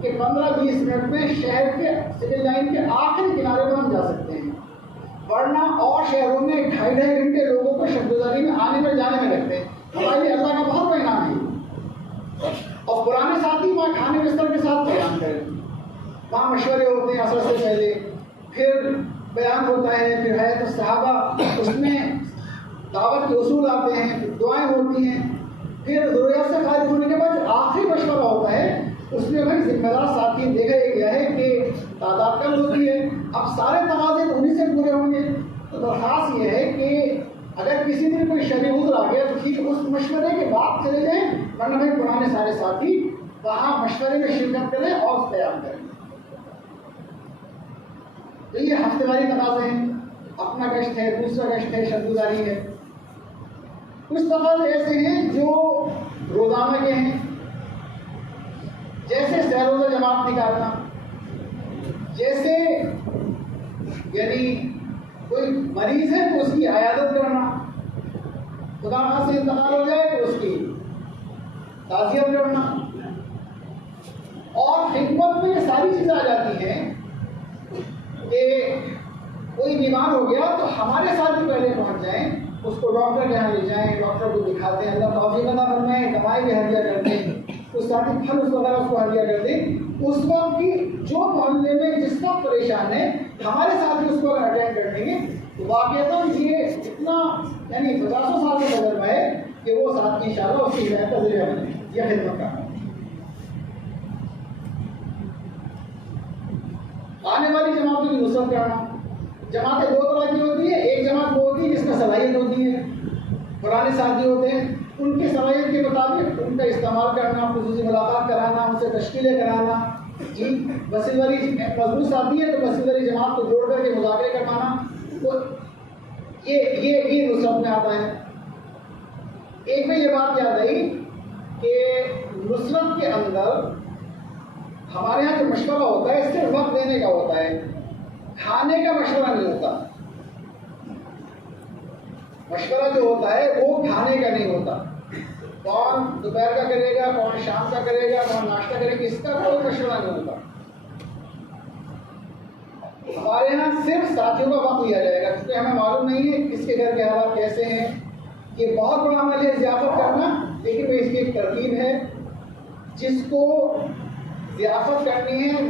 کہ 15-20 منٹ میں شہر کے سول لائن کے آخری کنارے پر ہم جا سکتے ہیں، ورنہ اور شہروں میں 2.5 گھنٹے لوگوں کو شب گزاری میں آنے میں جانے میں لگتے ہیں۔ ہمارے لیے اللہ کا بہت بڑا انعام ہے۔ اور پرانے ساتھی وہاں کھانے بستر کے ساتھ بیان کریں، وہاں مشورے ہوتے ہیں عصر سے پہلے، پھر بیان ہوتا ہے، پھر حیات الصحابہ، اس میں دعوت کے اصول آتے ہیں، پھر دعائیں ہوتی ہیں، پھر ضروریات سے خارج ہونے کے بعد آخری مشورہ ہوتا ہے، اس میں بھائی ذمہ دار ساتھی دیکھا گیا ہے کہ تعداد کم ہوتی ہے، اب سارے تقاضے تو انہیں سے پورے ہوں گے۔ تو درخواست یہ ہے کہ اگر کسی دن کوئی شرعی عذر آ گیا تو ٹھیک اس مشورے کے بعد چلے جائیں، ورنہ بھائی پرانے سارے ساتھی وہاں مشورے میں شرکت کریں اور قیام کریں۔ تو یہ ہفتے واری تقاضے ہیں، اپنا گشت ہے، دوسرا گشت ہے، شب گزاری ہے۔ کچھ تقاضے ایسے ہیں جو روزانہ کے ہیں، جیسے سہ روزہ جماعت نکالنا، جیسے یعنی کوئی مریض ہے تو اس کی عیادت کرنا، خدا خواہ سے انتقال ہو جائے تو اس کی تعزیت کرنا، اور خدمت میں یہ ساری چیزیں آ جاتی ہیں کہ کوئی بیمار ہو گیا تو ہمارے ساتھ بھی پہلے پہنچ جائیں، اس کو ڈاکٹر کے یہاں لے جائیں، ڈاکٹر کو دکھاتے ہیں، اللہ توفیق عطا فرمائے، دوائی بھی ہدیہ کر دیں، اس ساتھی پھل اس وغیرہ اس کو ہدیہ کر دیں۔ اس وقت کی جو محلے میں جس وقت پریشان ہے ہمارے ساتھ بھی اس کو اگر اٹینڈ کر دیں گے تو واقعات یہ اتنا یعنی 50 سال کا تجربہ ہے کہ وہ ساتھی انشاءاللہ اس کی ہدایت کا ذریعہ بنے، یہ خدمت کا۔ آنے والی جماعتوں کی نصرت کرنا۔ جماعتیں 2 طرح کی ہوتی ہیں، ایک جماعت وہ ہوتی ہے جس میں صلاحیت ہوتی ہے، پرانے ساتھی ہوتے ہیں، ان کی صلاحیت کے مطابق ان کا استعمال کرنا، خصوصی ملاقات کرانا، ان سے تشکیلیں کرانا، جی مسجد والی مضبوط ساتھی ہے تو مسجد والی جماعت کو جوڑ کر کے مذاکرے کروانا، تو یہ نصرت میں آتا ہے۔ ایک میں یہ بات یاد آئی کہ نصرت کے اندر ہمارے یہاں جو مشورہ ہوتا ہے صرف وقت دینے کا ہوتا ہے، کھانے کا مشورہ نہیں ہوتا۔ مشورہ جو ہوتا ہے وہ کھانے کا نہیں ہوتا، کون دوپہر کا کرے گا، کون شام کا کرے گا، کون ناشتہ کرے گا، اس کا کوئی مشورہ نہیں ہوتا۔ ہمارے یہاں صرف ساتھیوں کا وقت لیا جائے گا، کیونکہ ہمیں معلوم نہیں ہے کس کے گھر کے حالات کیسے ہیں۔ یہ بہت بڑا عمل ہے ضیافت کرنا، لیکن اس کی ایک ترتیب ہے، جس کو ضیافت کرنی ہے،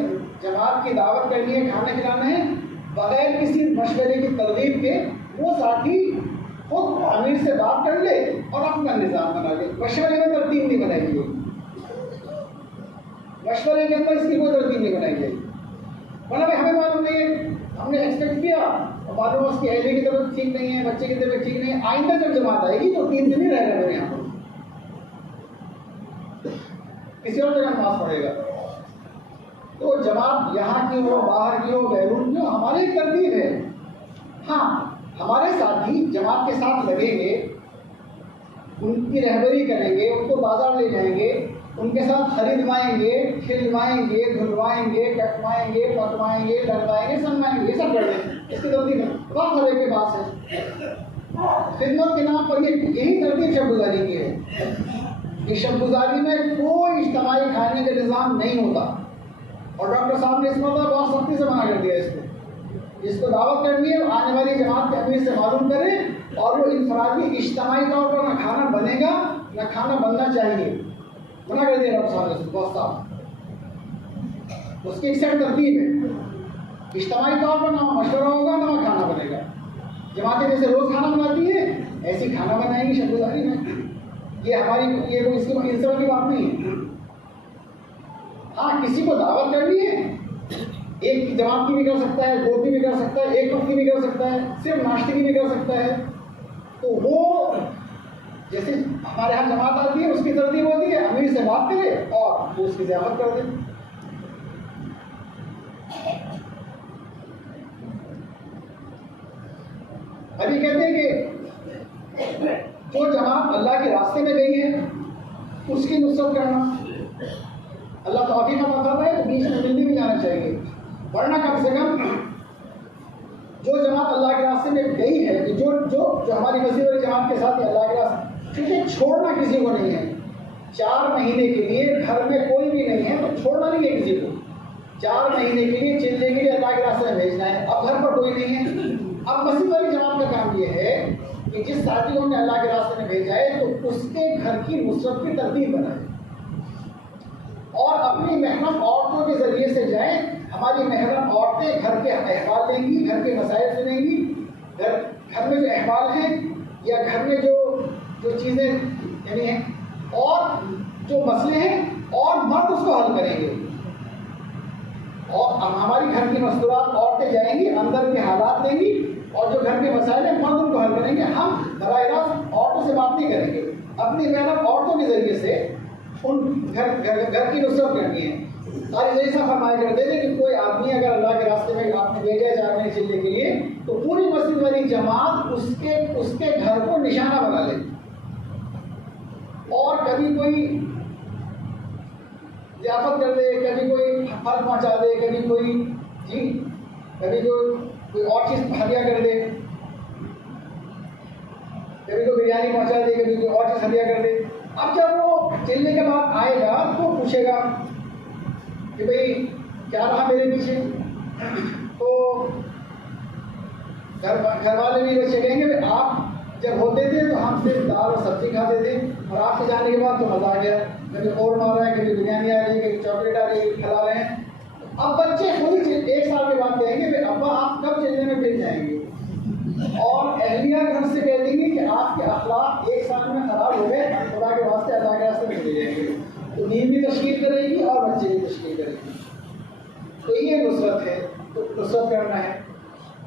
جماعت کی دعوت کرنی ہے، کھانا کھلانا ہے، بغیر کسی مشورے کی ترغیب کے وہ ساتھی خود امیر سے بات کر لے اور اپنا نظام بنا لے۔ مشورے میں ترتیب نہیں بنائی گئی، مشورے کے اندر اس کی کوئی ترتیب نہیں بنائی گئی، ورنہ ہمیں معلوم نہیں ہے، ہم نے ایکسپیکٹ کیا اور معلوم اس کی اہلیہ کی طبیعت ٹھیک نہیں ہے، بچے کی طبیعت ٹھیک نہیں ہے، آئندہ جب جماعت آئے گی تو 3 دن ہی رہ گا میرے یہاں پر، کسی اور جگہ نماز پڑھے گا۔ تو جماعت یہاں کی ہو، باہر کی ہو، بیرون کی ہو، ہماری ایک ترتیب ہے۔ ہاں ہمارے ساتھی جماعت کے ساتھ لگیں گے، ان کی رہبری کریں گے، ان کو بازار لے جائیں گے، ان کے ساتھ خریدوائیں گے، کھلوائیں گے، دھلوائیں گے، کٹوائیں گے، پکوائیں گے، ڈلوائیں گے، سنوائیں گے، یہ سب کر دیں. اس کی ترتیب وقت ہر ایک کے پاس ہے. خدمت کے نام پر یہی ترتیب شب گزاری کی ہے کہ شب گزاری میں کوئی اجتماعی کھانے کا نظام نہیں ہوتا. اور ڈاکٹر صاحب نے اس مرتبہ بہت سختی سے منع کر دیا اس کو دعوت کرنی ہے، آنے والی جماعت کے امیر سے معلوم کریں، اور وہ انفرادی اجتماعی طور پر نہ کھانا بنے گا نہ کھانا بننا چاہیے. منع کر دیا ڈاکٹر صاحب نے بہت صاحب. اس کی ایک سیٹ ترتیب ہے، اجتماعی طور پر نہ مشورہ ہوگا نہ کھانا بنے گا. جماعتیں جیسے روز کھانا بناتی ہیں ایسی کھانا بنائیں گی شب گزاری میں. یہ ہماری یہ اس طرح کی بات نہیں ہے. ہاں کسی کو دعوت کرنی ہے، ایک جماعت کی بھی کر سکتا ہے، دو کی بھی کر سکتا ہے، ایک وقت کی بھی کر سکتا ہے، صرف ناشتے کی بھی کر سکتا ہے. تو وہ جیسے ہمارے یہاں جماعت آتی ہے اس کی ترتیب ہوتی ہے، امیر سے بات کرے اور وہ اس کی ضیافت کر دے. ابھی کہتے ہیں کہ جو جماعت اللہ کے راستے میں گئی ہے اس کی نصرت کرنا. اللہ توفیق کا مطلب ہے تو بیچ میں ملنے بھی جانا چاہیے، ورنہ کم سے کم جو جماعت اللہ کے راستے میں گئی ہے، جو ہماری مسجد والی جماعت کے ساتھ اللہ کے راستے، کیونکہ چھوڑنا کسی کو نہیں ہے. 4 مہینے کے لیے گھر میں کوئی بھی نہیں ہے تو چھوڑنا نہیں ہے کسی کو. 4 مہینے کے لیے چلنے کے لیے اللہ کے راستے میں بھیجنا ہے. اب گھر پر کوئی نہیں ہے. اب مسجد والی جماعت کا کام یہ ہے کہ جس ساتھیوں نے اللہ کے راستے میں بھیجا ہے تو اس کے گھر کی نصرت کی ترتیب بنائے اور اپنی محرم عورتوں کے ذریعے سے جائیں. ہماری محرم عورتیں گھر کے احوال لیں گی، گھر کے مسائل سنیں گی، گھر میں جو احوال ہیں یا گھر میں جو چیزیں یعنی ہیں اور جو مسئلے ہیں، اور مرد اس کو حل کریں گے. اور ہماری گھر کی مستورات عورتیں جائیں گی، اندر کے حالات لیں گی، اور جو گھر کے مسائل ہیں مرد ان کو حل کریں گے. ہم براہ راست عورتوں سے بات نہیں کریں گے، اپنی محرم عورتوں کے ذریعے سے ان گھر کی نصرت کرنی ہے. ساری ایسا فرمایا کرتے تھے کہ کوئی آدمی اگر اللہ کے راستے میں آپ نے بھیجا ہے 4 مہینے چلنے کے لیے تو پوری مسجد والی جماعت اس کے گھر کو نشانہ بنا لے. اور کبھی کوئی ضیافت کر دے، کبھی کوئی پھل پہنچا دے، کبھی کوئی اور چیز ہدیہ کر دے، کبھی کوئی بریانی پہنچا دے، کبھی کوئی اور چیز ہدیہ کر دے. اب جب وہ چلنے کے بعد آئے گا تو پوچھے گا کہ بھئی کیا رہا میرے پیچھے. تو گھر والے بھی بچے کہیں گے آپ جب ہوتے تھے تو ہم صرف دال اور سبزی کھاتے تھے، اور آپ سے جانے کے بعد تو مزہ آ گیا، کبھی قورمہ آ رہا ہے، کبھی بریانی آ رہی ہے، کبھی چاکلیٹ آ رہی ہے، کھلا رہے ہیں. اب بچے خود ہی 1 سال کے بعد کہیں گے کہ ابا آپ کب چلنے میں پھر جائیں گے. اور اہلیہ گھر سے کہہ دیں گے کہ آپ کے اخلاق 1 سال میں خراب ہو گئے، خدا کے واسطے اللہ کے راستے میں چلے جائیں گے. تو نیند بھی تشکیل کرے گی اور بچے بھی تشکیل کرے گی. تو یہ نصرت ہے، تو نصرت کرنا ہے.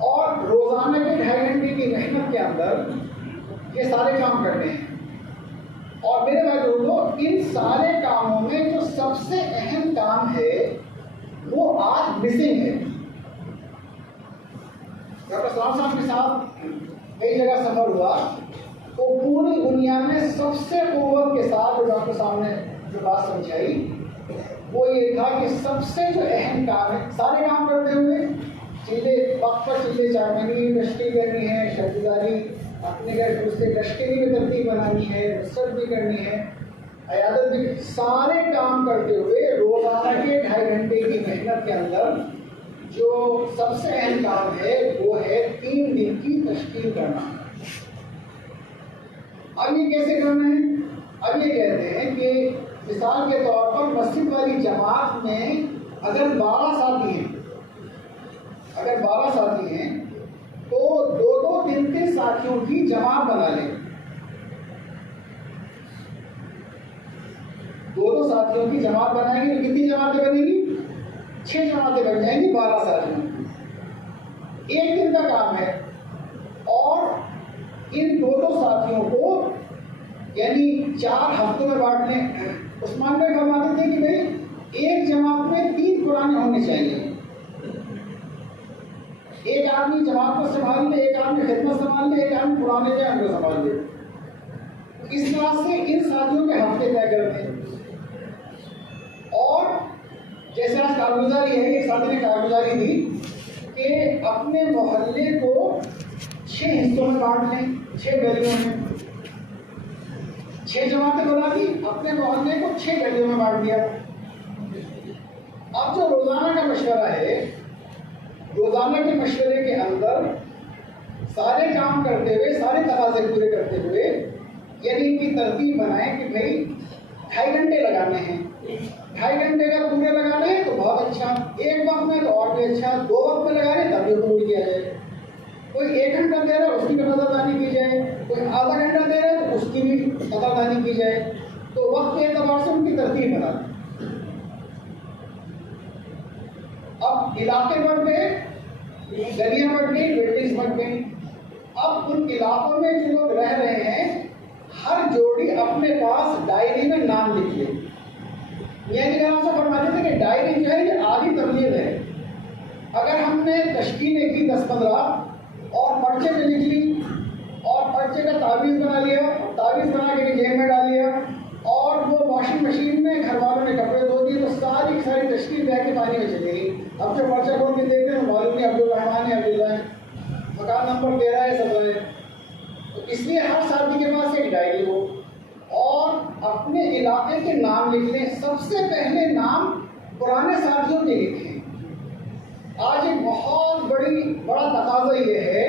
اور روزانہ کے 2.5 گھنٹے کی محنت کے اندر یہ سارے کام کرنے ہیں. اور میرے بھائی دوستو، ان سارے کاموں میں جو سب سے اہم کام ہے وہ آج مسنگ ہے. ڈاکٹر سلام صاحب کے ساتھ کئی جگہ سفر ہوا تو پوری دنیا میں سب سے قوت کے ساتھ جو ڈاکٹر صاحب نے جو بات سمجھائی وہ یہ تھا کہ سب سے جو اہم کام ہے، سارے کام کرتے ہوئے چیزیں وقت پر چیزیں چاہنی، تشکیل کرنی ہے، شرطداری اپنے گھر دوسرے تشکیلی میں ترتیب بنانی ہے، نصرت بھی کرنی ہے، عیادت بھی، سارے کام کرتے ہوئے روزانہ کے 2.5 گھنٹے کی محنت کے اندر جو سب سے اہم کام ہے وہ ہے 3 دن کی تشکیل کرنا. اب یہ کیسے کرنا ہے؟ اب یہ کہتے ہیں کہ مثال کے طور پر مسجد والی جماعت میں اگر 12 ساتھی ہیں تو 2 3 ساتھیوں کی جماعت بنا لیں. 2 ساتھیوں کی جماعت بنائیں گے. کتنی جماعتیں بنیں گی؟ 6 جماعتیں بن جائیں گی 12 ساتھیوں. 1 دن کا کام ہے. اور ان 2 ساتھیوں کو یعنی 4 ہفتوں میں بانٹ لیں. عثمان بھائی فرماتے تھے کہ بھائی ایک جماعت میں 3 قرآن ہونے چاہیے. ایک آدمی جماعت کو سنبھال لے، ایک آدمی خدمت سنبھال لے، ایک آدمی پرانے کے عمل سنبھال لے. اس طرح سے ان ساتھیوں کے ہفتے طے کرتے ہیں. اور جیسے آج کارگزاری ہے، ایک ساتھی نے کارگزاری دی کہ اپنے محلے کو 6 حصوں میں بانٹ لیں، 6 گلیوں میں. 6 جماعتیں بنا دی، اپنے محلے کو 6 گلیوں میں بانٹ دیا. اب جو روزانہ کا مشورہ ہے، روزانہ کے مشورے کے اندر سارے کام کرتے ہوئے، سارے تقاضے پورے کرتے ہوئے، یعنی ان کی ترتیب بنائیں کہ بھائی 2.5 گھنٹے لگانے ہیں. 2.5 گھنٹے کا پورے لگانے ہیں تو بہت اچھا، ایک وقت میں تو اور بھی اچھا، 2 وقت میں لگانے تب بھی پورا کیا جائے. کوئی 1 گھنٹہ دے رہا ہے اس کی بھی قدردانی کی جائے، کوئی آدھا گھنٹہ دے رہا ہے تو اس کی بھی قدردانی کی جائے. تو وقت کے اعتبار سے ان کی ترتیب بنا دیں. اب علاقے بڑھ گئے، گلیاں بڑھ گئی، بلڈنگز بڑھ گئی. اب ان علاقوں میں جو لوگ رہ رہے ہیں، ہر جوڑی اپنے پاس ڈائری میں نام لکھ لے. یعنی کہ آپ سے فرماتے تھے کہ ڈائری جو ہے یہ آدھی تبلیغ ہے. اگر ہم نے تشکیلیں کی 10-15 اور پرچے پہ لکھ لی اور پرچے کا تعویذ بنا لیا اور تعویذ بنا کے جیب میں ڈال لیا اور وہ واشنگ مشین میں گھر والوں نے کپڑے دھو دیے، تو ساری تشکیل بہ کے پانی میں چلے گی. اب جو پرچہ کھول کے دیکھتے ہیں معلوم نہیں عبدالرحمان ہے، عبداللہ ہے، مکان نمبر 13 ہے، 17 ہے. تو اس لیے ہر ساتھی کے پاس ایک ڈائری ہو اور اپنے علاقے کے نام لکھ لیں. سب سے پہلے نام پرانے ساتھیوں کے لکھیں. آج ایک بہت بڑا تقاضا یہ ہے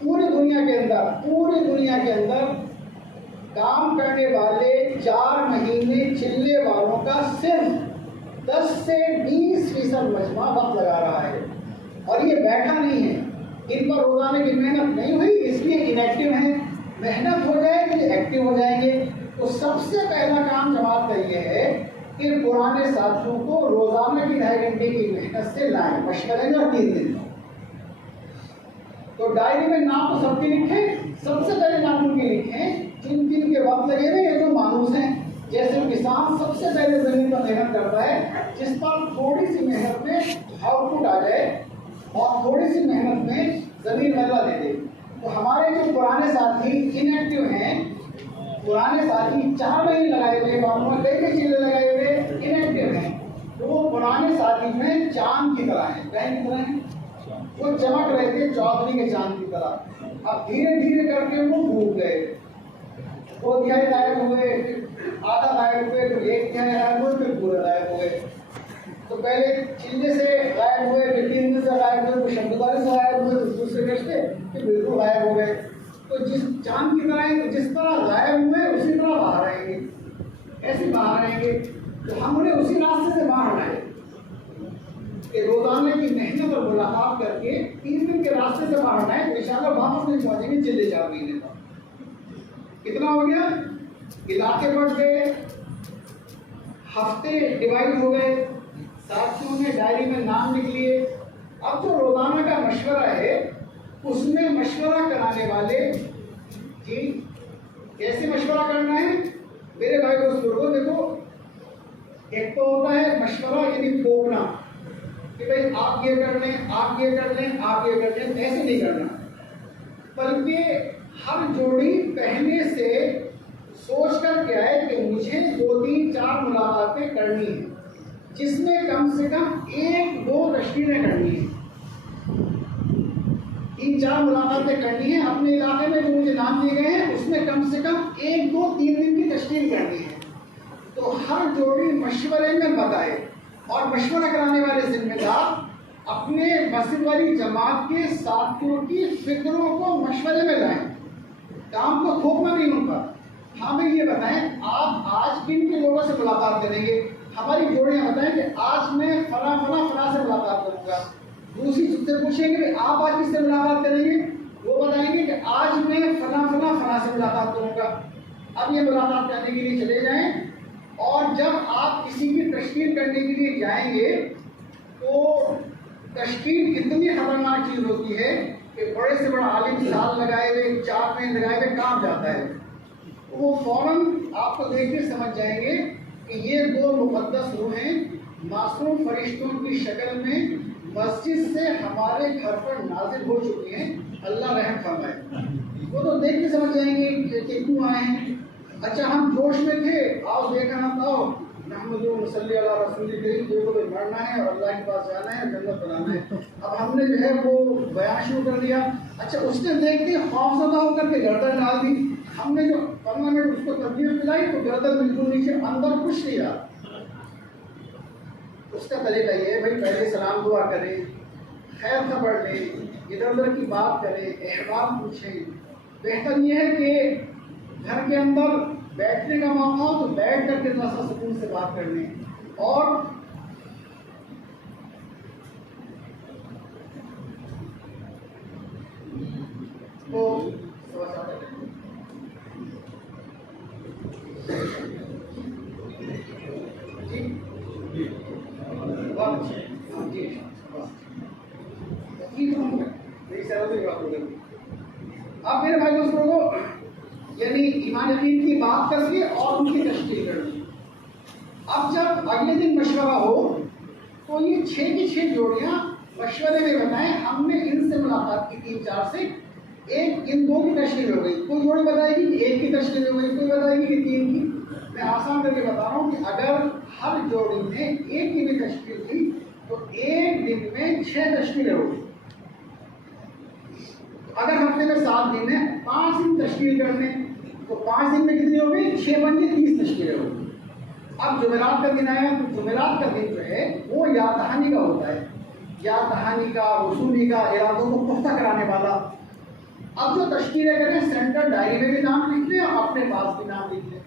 پوری دنیا کے اندر کام کرنے والے 4 مہینے چلنے والوں کا صرف 10 سے 20% مجمع وقت لگا رہا ہے. اور یہ بیٹھا نہیں ہے، ان پر روزانہ کی محنت نہیں ہوئی، اس لیے انیکٹیو ہیں. محنت ہو جائے گی تو ایکٹیو ہو جائیں گے. تو سب سے پہلا کام جماعت کا یہ ہے کہ پرانے ساتھیوں کو روزانہ کی 2.5 گھنٹے کی محنت سے لائیں، مشورے میں 3 دن. تو ڈائری میں نام تو سب کے لکھیں، سب سے پہلے نام ان کے لکھیں جن کے وقت لگے ہوئے یا جو مانوس ہیں. جیسے کسان سب سے پہلے زمین پر محنت کرتا ہے، جس پر تھوڑی سی محنت میں آؤٹ پٹ آ جائے اور تھوڑی سی محنت میں زمین بدلا دے دے. تو ہمارے جو پرانے ساتھی انیکٹیو ہیں، پرانے ساتھی 4 مہینے لگائے ہوئے کاموں میں کئی چیزیں لگائے ہوئے انیکٹیو ہیں. تو وہ پرانے ساتھی میں چاند کی طرح ہیں. کی طرح ہیں، وہ چمک رہے تھے چودھری کے چاند کی طرح. اب دھیرے دھیرے کر کے وہ ڈوب گئے. وہ 2.5 غائب ہوئے، آدھا غائب ہوئے، پھر 1 تہائی غائب ہوئے، پھر پورے غائب ہوئے. تو پہلے چلنے سے غائب ہوئے، پھر 3 دن سے غائب ہوئے، پھر شبداری سے غائب ہوئے، پھر دوسرے رشتے پھر بالکل غائب ہو گئے. تو جس چاند کی طرح ہیں، جس طرح غائب ہوئے اسی طرح باہر آئیں گے، ایسے باہر آئیں گے. تو ہم انہیں اسی راستے سے باہر آئے کہ روزانہ کی محنت اور ملاقات کر کے 3 دن کے راستے سے باہر آئے تو انشاءاللہ واپس نہیں پہنچیں گے چلے 4 مہینے کا. کتنا ہو گیا؟ علاقے بڑھ گئے، ہفتے ڈیوائڈ ہو گئے، ساتھیوں نے ڈائری میں نام لکھ لیے. اب جو روزانہ کا مشورہ ہے اس میں مشورہ کرانے والے جی کیسے مشورہ کرنا ہے میرے بھائی دوستوں. دیکھو، ایک تو ہوتا ہے مشورہ یعنی تھوپنا کہ بھائی آپ یہ کر لیں، آپ یہ کر لیں، آپ یہ کر لیں. ایسے نہیں کرنا، بلکہ ہر جوڑی پہلے سے سوچ کر کے آئے کہ مجھے 2-3-4 ملاقاتیں کرنی ہیں، جس میں کم سے کم 1-2 تشکیلیں کرنی ہیں. 3-4 ملاقاتیں کرنی ہیں اپنے علاقے میں جو مجھے نام دیے گئے ہیں، اس میں کم سے کم 1-2-3 دن کی تشکیل کرنی ہے. تو ہر جوڑی مشورے میں بتائے اور مشورہ کرانے والے ذمہ دار اپنے مسجد والی جماعت کے ساتھیوں کی فکروں کو مشورے میں لائیں. کام کو تھوپنا نہیں ان پر. ہمیں یہ بتائیں آپ آج کن کے لوگوں سے ملاقات کریں گے. ہماری جوڑیاں بتائیں کہ آج میں فلاں سے ملاقات کروں گا. دوسری سے پوچھیں گے کہ آپ آج کس سے ملاقات کریں گے، وہ بتائیں گے کہ آج میں فلاں سے ملاقات کروں گا. اب یہ ملاقات کرنے کے لیے چلے جائیں اور جب آپ کسی کی تشکیل کرنے کے لیے جائیں گے تو تشکیل اتنی خطرناک چیز ہوتی ہے کہ بڑے سے بڑا عالم سال لگائے ہوئے 4 مہینے لگائے ہوئے کام جاتا ہے. وہ فوراً آپ کو دیکھ کے سمجھ جائیں گے کہ یہ 2 مقدس روح ہیں، معصوم فرشتوں کی شکل میں مسجد سے ہمارے گھر پر نازل ہو چکی ہیں، اللہ رحم فرمائے۔ وہ تو دیکھ کے سمجھ جائیں گے کہ کیوں آئے ہیں۔ اچھا ہم جوش میں تھے، آؤ دیکھا آؤ محمد صلی اللہ رسول کریم، جو کوئی مرنا ہے اور اللہ کے پاس جانا ہے، جنت بنانا ہے۔ اب ہم نے جو ہے وہ بیان شروع کر دیا۔ اچھا اس نے دیکھتے خوف زدہ ہو کر کے گردن ڈال دی۔ ہم نے جو 15 منٹ اس کو تربیت پلائی تو گردن بالکل نیچے، اندر کچھ نہیں آ۔ اس کا طریقہ یہ ہے بھائی پہلے سلام دعا کریں، خیر خبر لیں، ادھر ادھر کی بات کریں، احوال پوچھیں۔ بہتر یہ ہے کہ گھر کے اندر بیٹھنے کا موقع ہو تو بیٹھ کر کے تھوڑا سا سکون سے بات کر لیں۔ اور تو اب میرے بھائی دوستوں کو یعنی ایمان یقین کی بات کر کے اور ان کی تشکیل کر دی۔ اب جب اگلے دن مشورہ ہو تو یہ 6 کی 6 جوڑیاں مشورے میں بتائیں ہم نے ان سے ملاقات کی 3-4 سے، ایک ان 2 کی تشکیل ہو گئی، کوئی جوڑی بتائے گی کہ 1 کی تشکیل ہو گئی، کوئی بتائے گی کہ 3 کی۔ میں آسان کر کے بتا رہا ہوں کہ اگر ہر جوڑی میں 1 کی بھی تشکیل تھی تو ایک دن میں 6 تشکیلیں ہو گئی۔ اگر ہفتے میں 7 دن ہے، 5 دن تشکیل کرنے تو 5 دن میں کتنی ہو گئی؟ 6 بن کے 30 تشکیلیں ہو گئی۔ اب جمعرات کا دن آیا تو جمعرات کا دن جو ہے وہ یاد دہانی کا ہوتا ہے، یاد دہانی کا، وصولی کا، ارادوں کو پختہ کرانے والا۔ اب جو تشکیلیں کریں سینٹر ڈائری میں بھی نام لکھ لیں اور اپنے پاس بھی نام لکھ لیں،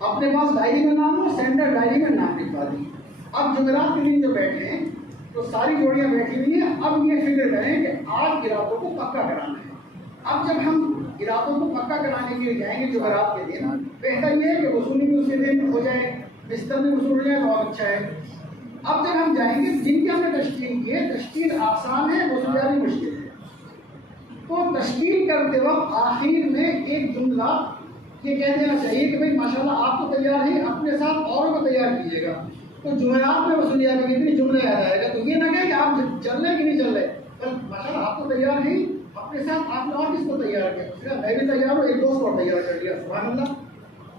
اپنے پاس ڈائری میں نام ہو، سینٹر ڈائری میں نام لکھوا دیں۔ اب جمعرات کے دن جو بیٹھے ہیں تو ساری جوڑیاں بیٹھی ہوئی ہیں، اب یہ فکر کریں کہ آج ارادوں کو پکا کرانا ہے۔ اب جب ہم ارادوں کو پکا کرانے کے لیے جائیں گے جمعرات کے دن، بہتر یہ ہے کہ وصولی بھی اسی دن ہو جائے، بستر بھی وصول جائے تو اچھا ہے۔ اب جب ہم جائیں گے جن کی ہم نے تشکیل کی ہے، تشکیل آسان ہے، وصولیہ بھی مشکل ہے، تو تشکیل کرتے وقت آخر میں ایک جملہ یہ کہہ دینا چاہیے کہ بھائی ماشاءاللہ آپ تو تیار ہیں، اپنے ساتھ اوروں کو تیار کیجیے گا۔ تو جمعرات میں وصولیہ میں کتنی جملے یاد آئے گا، تو یہ نہ کہیں کہ آپ چل رہے کہ نہیں چل رہے، بس ماشاءاللہ آپ تو تیار ہیں، اپنے ساتھ آپ نے اور کس کو تیار کیا؟ میں بھی تیار ہوں، ایک دوست کو تیار کر لیا، سبحان اللہ۔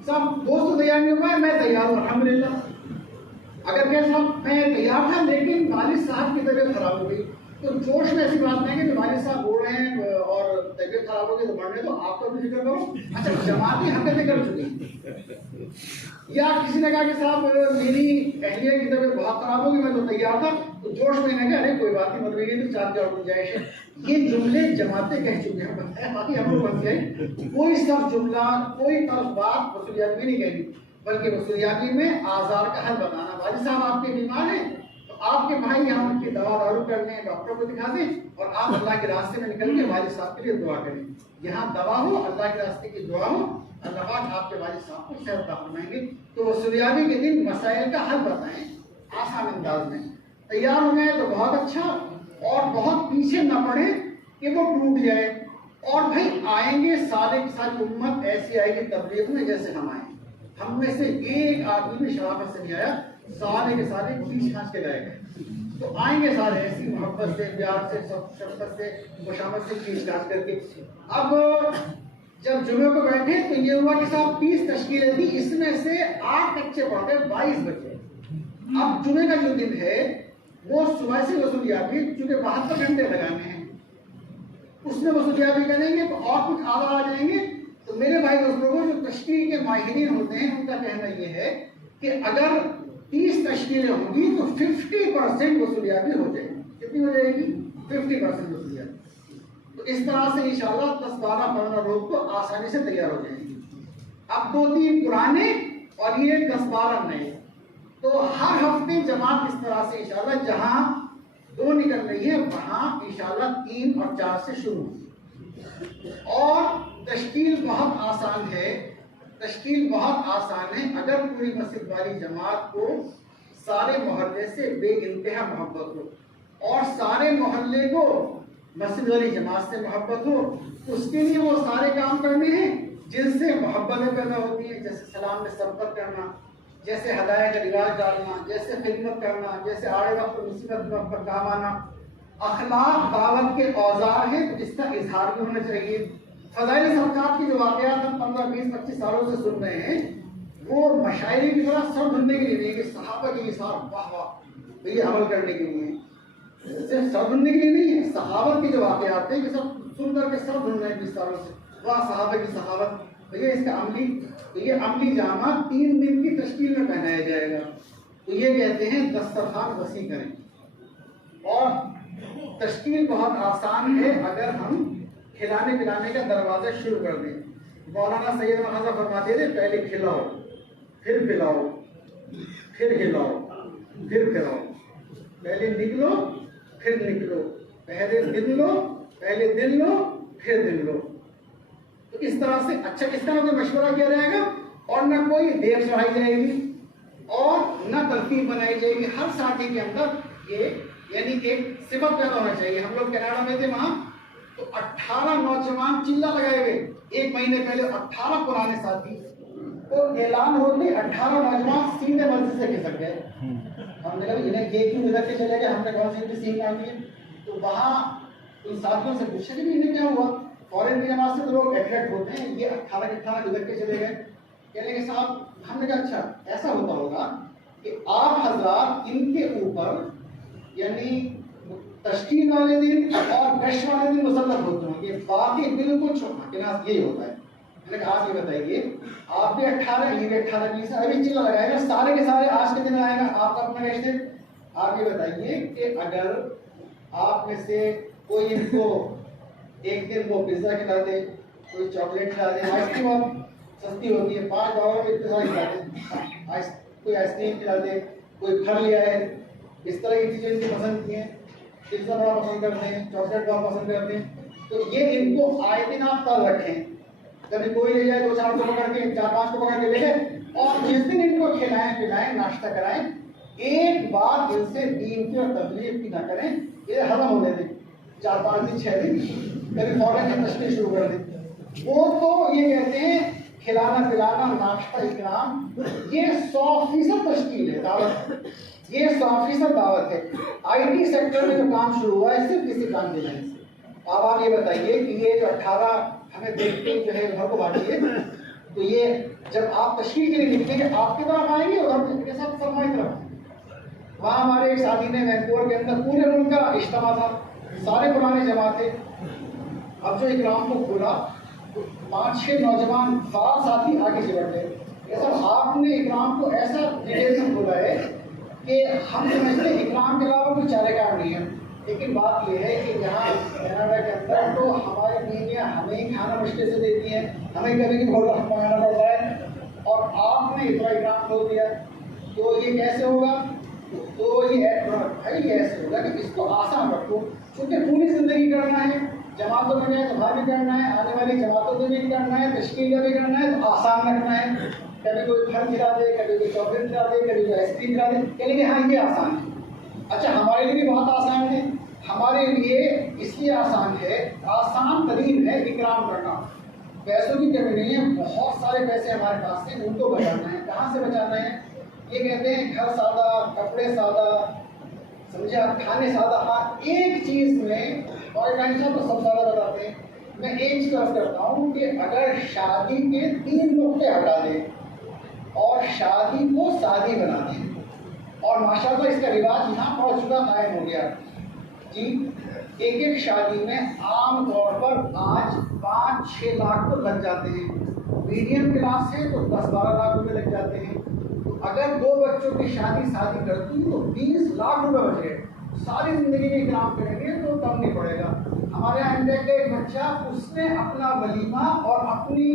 صاحب دوست تو تیار نہیں ہو پائے، میں تیار ہوں الحمدللہ۔ اگر کہ صاحب میں تیار تھا لیکن والد صاحب کی طبیعت خراب ہو گئی، تو جوش میں ایسی بات نہیں کہ والد صاحب بول رہے ہیں اور طبیعت خراب ہو گئی تو مرنے تو آپ کو بھی فکر کرو۔ اچھا جماعتی حرکتیں کر چکی، یا کسی نے کہا کہ صاحب میری اہلیہ کی طبیعت بہت خراب ہوگی، میں تو تیار تھا، تو جوش میں نے کہا ارے کوئی بات نہیں، مطلب تو 4 گنجائش ہے۔ یہ جملے جماعتیں کہہ چکے ہیں، بتایا باقی ہم لوگ بن گئے، کوئی سب جملہ کوئی طرف بات وصولیات بھی نہیں کہنی، بلکہ وصولیاتی میں آزار کا حل بتانا۔ والد صاحب آپ کے بیمار ہیں تو آپ کے بھائی یہاں ان کی دوا دارو کر لیں، ڈاکٹر کو دکھا دیں اور آپ اللہ کے راستے میں نکل کے والد صاحب کے لیے دعا کریں۔ یہاں دوا ہو، اللہ کے راستے کی دعا ہو، اللہ پاک آپ کے والد صاحب کو صحت عطا فرمائیں گے۔ تو وصولیابی کے دن مسائل کا حل بتائیں آسان انداز میں۔ تیار ہو گئے تو بہت اچھا، اور بہت پیچھے نہ پڑے کہ وہ ٹوٹ جائے۔ اور بھائی آئیں گے سارے کی ساری امت ایسی آئے گی تبلیغ میں جیسے ہم آئے، ہم میں سے ایک آدمی بھی شرافت سے نہیں آیا، سارے کے سارے کھینچ کھانچ کے لائے گئے۔ تو آئیں گے سارے ایسی محبت سے، پیار سے، شفقت سے، خوشامد سے کھینچ کھانچ کر کے۔ اب جب جمعے کو بیٹھے تو یہ ہوا کہ صاحب 30 تشکیلیں تھیں، اس میں سے 8 بچے پڑھتے 22 بچے۔ اب جمعے کا جو دن ہے وہ صبح سے وصولیابی، چونکہ 72 گھنٹے لگانے ہیں، اس میں وصولیابی کریں گے تو اور کچھ آدھا آ جائیں گے۔ تو میرے بھائی دوستوں کو جو تشکیل کے ماہرین ہوتے ہیں ان کا کہنا یہ ہے کہ اگر 30 تشکیلیں ہوں گی تو 50% وصولیابی ہو جائے گی۔ کتنی ہو جائے گی؟ 50% وصولیابی۔ تو اس طرح سے انشاءاللہ 10-12-15 لوگ تو آسانی سے تیار ہو جائیں گے۔ اب 2-3 پرانے اور یہ 10-12 نئے، تو ہر ہفتے جماعت اس طرح سے انشاءاللہ جہاں 2 نکل رہی ہے وہاں انشاءاللہ 3 اور 4 سے شروع ہوگی۔ اور تشکیل بہت آسان ہے، تشکیل بہت آسان ہے۔ اگر پوری مسجد والی جماعت کو سارے محلے سے بے انتہا محبت ہو اور سارے محلے کو مسجد والی جماعت سے محبت ہو، اس کے لیے وہ سارے کام کرنے ہیں جن سے محبتیں پیدا ہوتی ہیں، جیسے سلام میں سبقت کرنا، جیسے ہدایت کا رواج ڈالنا، جیسے خدمت کرنا، جیسے آڑے وقت مصیبت پر کام آنا، اخلاق دعوت کے اوزار ہیں، تو اس کا اظہار بھی ہونا چاہیے۔ فضائل سرکار کی جو واقعات ہم 15 20 25 سالوں سے سن رہے ہیں، وہ مشاعرے کی طرح سر دھننے کے لیے نہیں کہ صحابہ کی مثال واہ واہ یہ عمل کرنے کے لیے، صرف سر دھننے کے لیے نہیں ہے، صحابت کے جو واقعات ہیں کہ سب سن کر کے سر دھن رہے ہیں 20 سالوں سے، واہ صحابہ کی صحابت۔ یہ اس کا عملی جامہ 3 دن کی تشکیل میں پہنایا جائے گا۔ تو یہ کہتے ہیں دسترخوان وسیع کریں، اور تشکیل بہت آسان ہے اگر ہم کھلانے پلانے کا دروازہ شروع کر دیں۔ مولانا سید محمد فرماتے تھے پہلے کھلاؤ، پھر پلاؤ، پھر ہلاؤ، پھر پلاؤ، پہلے نکلو پھر نکلو، پہلے دن لو، پہلے دن لو پھر دن لو۔ تو اس طرح سے اچھا اس طرح سے مشورہ کیا جائے گا، اور نہ کوئی دیر چڑھائی جائے گی اور نہ ترتیب بنائی جائے گی۔ ہر ساتھی کے اندر یہ یعنی ایک صفت پیدا ہونا چاہیے۔ ہم لوگ کینیڈا میں تھے، وہاں تو 18 نوجوان چلہ لگائے گئے، 1 مہینے پہلے 18 پرانے ساتھی کو اعلان ہوتے 18 نوجوان سیدھے مسجد سے کھسک گئے۔ ہم نے کہا انہیں یہ کیوں ادھر کے چلے گئے، ہم نے کون سی ان کی سین آتی ہے؟ تو وہاں ان ساتھیوں سے پوچھا کہ انہیں کیا ہوا؟ فورن کی جماعت سے تو لوگ اٹریکٹ ہوتے ہیں، یہ 18 کے 18 ادھر کے چلے گئے۔ کہنے کے صاحب ہم نے کہا اچھا ایسا ہوتا ہوگا کہ آپ حضرات ان کے اوپر یعنی تشکیل والے دن اور گشت والے دن مسلط ہوتے ہوں گے، باقی بالکل چھوٹا یہی ہوتا ہے۔ میں نے کہا آپ یہ بتائیے، آپ بھی 18 یہ بھی 18 20 ابھی چلا لگائے گا، سارے کے سارے آج کے دن آئے گا آپ کا اپنا گشت ہے۔ آپ یہ بتائیے کہ اگر آپ میں سے کوئی ان کو ایک دن کو پیزا کھلا دے، کوئی چاکلیٹ کھلا دے، آئس کریم بہت سستی ہوتی ہے $5 میں اتنے سارے کھلا دے، کوئی آئس کریم کھلا دے، کوئی پھل لے آئے، اس طرح کی چیزیں ان کی پسند کی ہیں، پیزا بڑا پسند کرتے ہیں، چاکلیٹ بہت پسند کرتے ہیں، تو یہ ان کو آئے دن آپ تل رکھیں، کبھی کوئی لے جائے 2-4 کو پکڑ کے 4-5 کو پکڑ کے لے جائے، اور جس دن ان کو کھلائیں پلائیں ناشتہ کرائیں، ایک بار ان سے دین کی اور تبلیغ کی نہ کریں، یہ ہضم ہونے دیں 4-5 دن 6 دن، کبھی فوراً کی تشکیل شروع کر دیں۔ وہ تو یہ کہتے ہیں کھلانا پلانا ناشتہ اکرام یہ 100% تشکیل ہے، دعوت یہ 100% دعوت ہے۔ آئی ٹی سیکٹر میں جو کام شروع ہوا ہے صرف کسی کام دینے سے۔ اب آپ یہ بتائیے کہ یہ جو 18 ہمیں دیکھتے جو ہے گھر کو بانٹیے، تو یہ جب آپ تشکیل کے لیے نکلیں گے آپ کی طرف آئیں گے اور ہم کے ساتھ فرمائی طرف۔ وہاں ہمارے ایک ساتھی نے وینکوور کے اندر پورے ملک کا اجتماع تھا، سارے پرانے جماعت تھے، اب جو اکرام کو کھولا تو 5-6 نوجوان سات ساتھی آگے سے بڑھ گئے کہ سر آپ نے اکرام کو ایسا ڈیٹیل سے کھولا ہے کہ ہم سمجھتے ہیں اکرام کے علاوہ کوئی چارہ کار نہیں ہے، لیکن بات یہ ہے کہ یہاں کینیڈا کے اندر تو ہماری بیویاں ہمیں ہی کھانا مشکل سے دیتی ہیں، ہمیں کبھی بھی بھوجن منگانا پڑتا ہے، اور آپ نے اتنا اکرام کھول دیا، تو یہ کیسے ہوگا؟ تو یہ بھائی ایسے ہوگا کہ اس کو آسان رکھو، چونکہ پوری زندگی کرنا ہے، جماعتوں میں گئے تو وہاں بھی کرنا ہے، آنے والی جماعتوں میں بھی کرنا ہے، تشکیل کا بھی کرنا ہے، تو آسان رکھنا ہے۔ کبھی کوئی پھل کھلا دے، کبھی کوئی چاکلیٹ کھلا دے، کبھی کوئی آئس کریم کھلا دے، کہنے کہ ہاں یہ آسان ہے۔ اچھا ہمارے لیے بھی بہت آسان ہے، ہمارے لیے اس لیے آسان ہے، آسان ترین ہے اکرام کرنا، پیسوں کی کمی نہیں ہے، بہت سارے پیسے ہمارے پاس ہیں، ان کو بچانا ہے۔ کہاں سے بچانا ہے؟ یہ کہتے ہیں گھر سادہ، کپڑے سادہ، سمجھے آپ، کھانے سادہ، ہاں ایک چیز میں اور صاحب تو سب زیادہ بتاتے ہیں، میں ایک چیز عرض کرتا ہوں کہ اگر شادی کے 3 نقطے ہٹا دیں اور شادی کو سادی بنا دیں، اور ماشاءاللہ اس کا رواج یہاں بڑا چکا قائم ہو گیا جی، ایک شادی میں عام طور پر آج 5-6 لاکھ تو لگ جاتے ہیں، میڈیم کلاس ہے تو 10-12 لاکھ روپے لگ جاتے ہیں، اگر 2 بچوں کی شادی کرتی تو 20 لاکھ روپے بچ گئے، ساری زندگی میں اکرام کریں گے تو کم نہیں پڑے گا۔ ہمارے یہاں انڈیا کا ایک بچہ، اس نے اپنا ولیمہ اور اپنی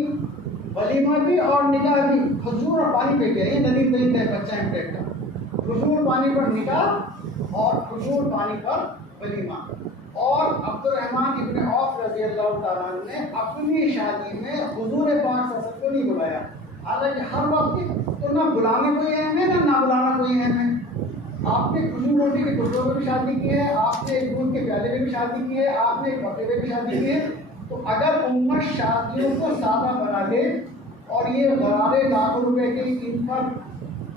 ولیمہ بھی اور نکاح بھی کھجور اور پانی پہ کیا، یہ ندی طریقہ ہے بچہ انڈیا کا، کھجور پانی پر نکاح اور کھجور پانی پر ولیمہ۔ اور عبد الرحمن ابن عوف رضی اللہ تعالیٰ عنہ نے اپنی شادی میں حضور پاک صلی اللہ علیہ وسلم کو نہیں بلایا، حالانکہ ہر وقت تو نہ بلانا کوئی اہم ہے نہ بلانا کوئی اہم ہے۔ آپ نے کھجور روٹی کے ٹکڑوں میں بھی شادی کی ہے، آپ نے ایک دودھ کے پیالے میں بھی شادی کی ہے، آپ نے ایک بکرے میں بھی شادی کی ہے، تو اگر امت شادیوں کو سادہ بنا دے اور یہ غرارے لاکھوں روپے کی ان پر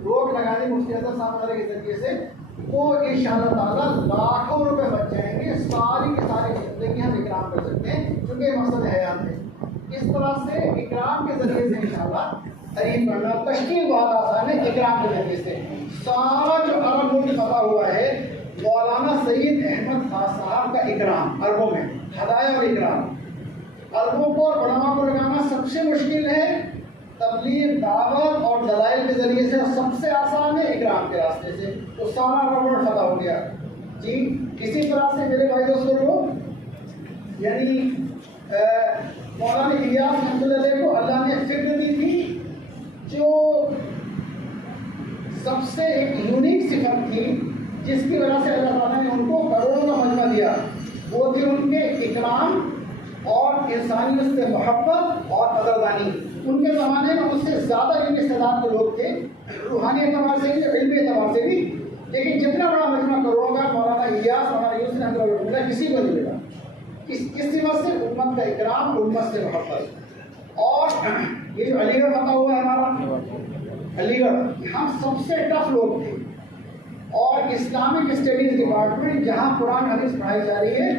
روک لگا دے مفتی اعظم صاحب کے ذریعے سے، وہ انشاءاللہ تعالیٰ لاکھوں روپے بچ جائیں گے، ساری کی ساری زندگی ہم اکرام کر سکتے ہیں، کیونکہ یہ مقصد حیات ہے۔ اس طرح سے اکرام کے ذریعے سے انشاءاللہ تعریف کرنا، تشکیل بہت آسان ہے اکرام کے ذریعے سے۔ سارا جو عرب ملک فتح ہوا ہے مولانا سید احمد خان صاحب کا اکرام، عربوں میں ہدایہ اور اکرام، عربوں کو اور علماء کو لگانا سب سے مشکل ہے، تبلیغ دعوت اور دلائل کے ذریعے سے سب سے آسان ہے اکرام کے راستے سے، تو سارا عرب ملک فتح ہو گیا جی۔ اسی طرح سے میرے بھائی دوستوں کو یعنی مولانا الیاس رحمۃ اللہ علیہ کو اللہ نے فکر دی تھی، جو سب سے ایک یونیک صفت تھی جس کی وجہ سے اللہ تعالیٰ نے ان کو کروڑوں کا مجمع دیا، وہ تھی ان کے اکرام اور انسانیت سے محبت اور قدردانی۔ ان کے زمانے میں ان سے زیادہ علم استعداد کے لوگ تھے، روحانی اعتبار سے بھی علمی اعتبار سے بھی، لیکن جتنا بڑا مجمع کروڑوں کا مولانا الیاس، مولانا یوسف رحمۃ اللہ علیہ کسی کو نہیں ملا۔ اس وجہ سے امت کا اکرام، امت سے محبت۔ اور یہ جو علی گڑھ فتح ہوا ہے ہمارا علی گڑھ، ہم سب سے ٹف لوگ تھے، اور اسلامک اسٹڈیز ڈپارٹمنٹ جہاں قرآن حدیث پڑھائی جا رہی ہے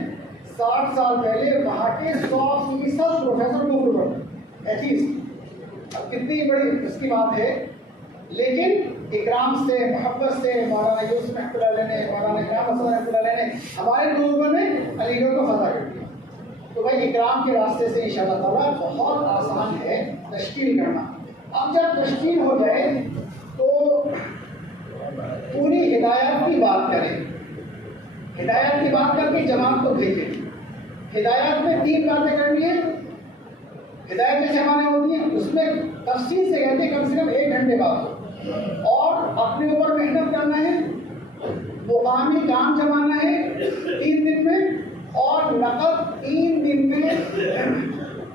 60 سال پہلے وہاں کے 100% پروفیسر کو پڑھتے ایتھیسٹ۔ اب کتنی بڑی اس کی بات ہے، لیکن اکرام سے، محبت سے مولانا یوسف رحمۃ اللہ علیہ نے، مولانا امام حسن رحمۃ اللہ علیہ نے، ہمارے لوگوں نے علی گڑھ کو فتح کر دیا۔ تو بھائی اکرام کے راستے سے انشاءاللہ تعالیٰ بہت آسان ہے تشکیل کرنا۔ اب جب تشکیل ہو جائے تو پوری ہدایت کی بات کریں، ہدایت کی بات کر کے جماعت کو بھیجیں۔ ہدایت میں 3 باتیں کرنی ہے، ہدایت جیسے ہمارے ہوتی ہیں اس میں تفصیل سے کہتے ہیں کم سے کم 1 گھنٹے بعد، اور اپنے اوپر محنت کرنا ہے، مقامی کام جمانا ہے 3 دن میں، اور نقد 3 دن میں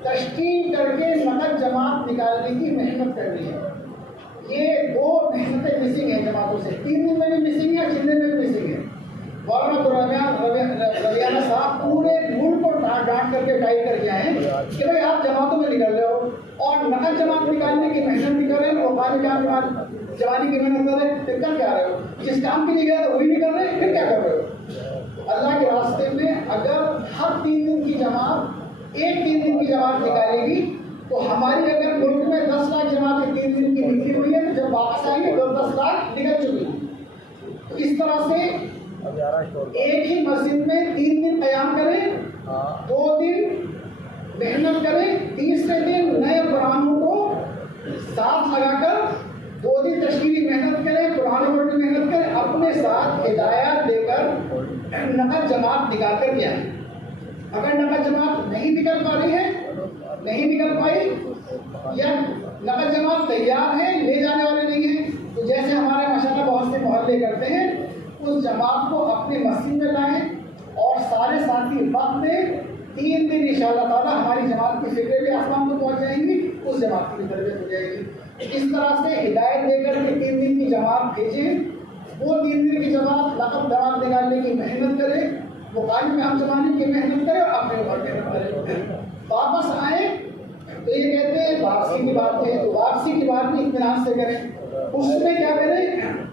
تشکیل کر کے نقد جماعت نکالنے کی محنت کرنی ہے۔ یہ 2 محنتیں مسنگ ہیں جماعتوں سے، 3 دن میں بھی مسنگ ہے، 6 دن میں بھی مسنگ ہے۔ مولانا ربیانہ صاحب پورے ملک کو ڈانٹ کر کے ٹائپ کر کے آئے کہ بھائی آپ جماعتوں میں نکل رہے ہو اور نقد جماعت نکالنے کی محنت بھی کر رہے ہیں، اور قومی کام جمانے کی محنت کر رہے ہیں، پھر کر کے آ رہے ہو؟ جس کام کے لیے گئے وہی نہیں کر رہے ہیں، پھر کیا کر رہے ہو؟ اللہ کے راستے میں اگر ہر 3 دن کی جماعت ایک 3 دن کی جماعت نکالے گی تو ہماری اگر ملک میں 10 لاکھ جماعتیں 3 دن کی نکلی ہوئی ہے، تو جب واپس آئیں گے تو 10 لاکھ نکل چکی ہیں۔ تو اس طرح سے ایک ہی مسجد میں 3 دن قیام کریں، 2 دن محنت کریں، تیسرے دن نئے قرآنوں کو ساتھ لگا کر 2 دن تشکیلی محنت کریں، قرآن پڑھنے کی محنت کریں، اپنے ساتھ ہدایات دے کر نقد جماعت نکال کر کے آئیں۔ اگر نقد جماعت نہیں نکل پا رہی ہے، نہیں نکل پائی، یا نقد جماعت تیار ہے لے جانے والے نہیں ہیں، تو جیسے ہمارے ماشاءاللہ بہت سے محلے کرتے ہیں، اس جماعت کو اپنے مسجد میں لائیں اور سارے ساتھی وقت دیں۔ 3 دن انشاءاللہ تعالیٰ ہماری جماعت کی فکریں بھی آسمان کو پہنچ جائیں گی، اس جماعت کی تربیت ہو جائے گی۔ اس طرح سے ہدایت دے کر کے 3 دن کی جماعت بھیجیں، وہ 3 دن کی جماعت نقد جماعت نکالنے کی محنت کرے، مقامی کام جمانے کی محنت کرے، اور اپنے اوپر محنت کرے۔ واپس آئیں تو یہ کہتے ہیں واپسی کی بات ہے، تو واپسی کی بات بھی اطمینان سے کریں۔ اس میں کیا کریں؟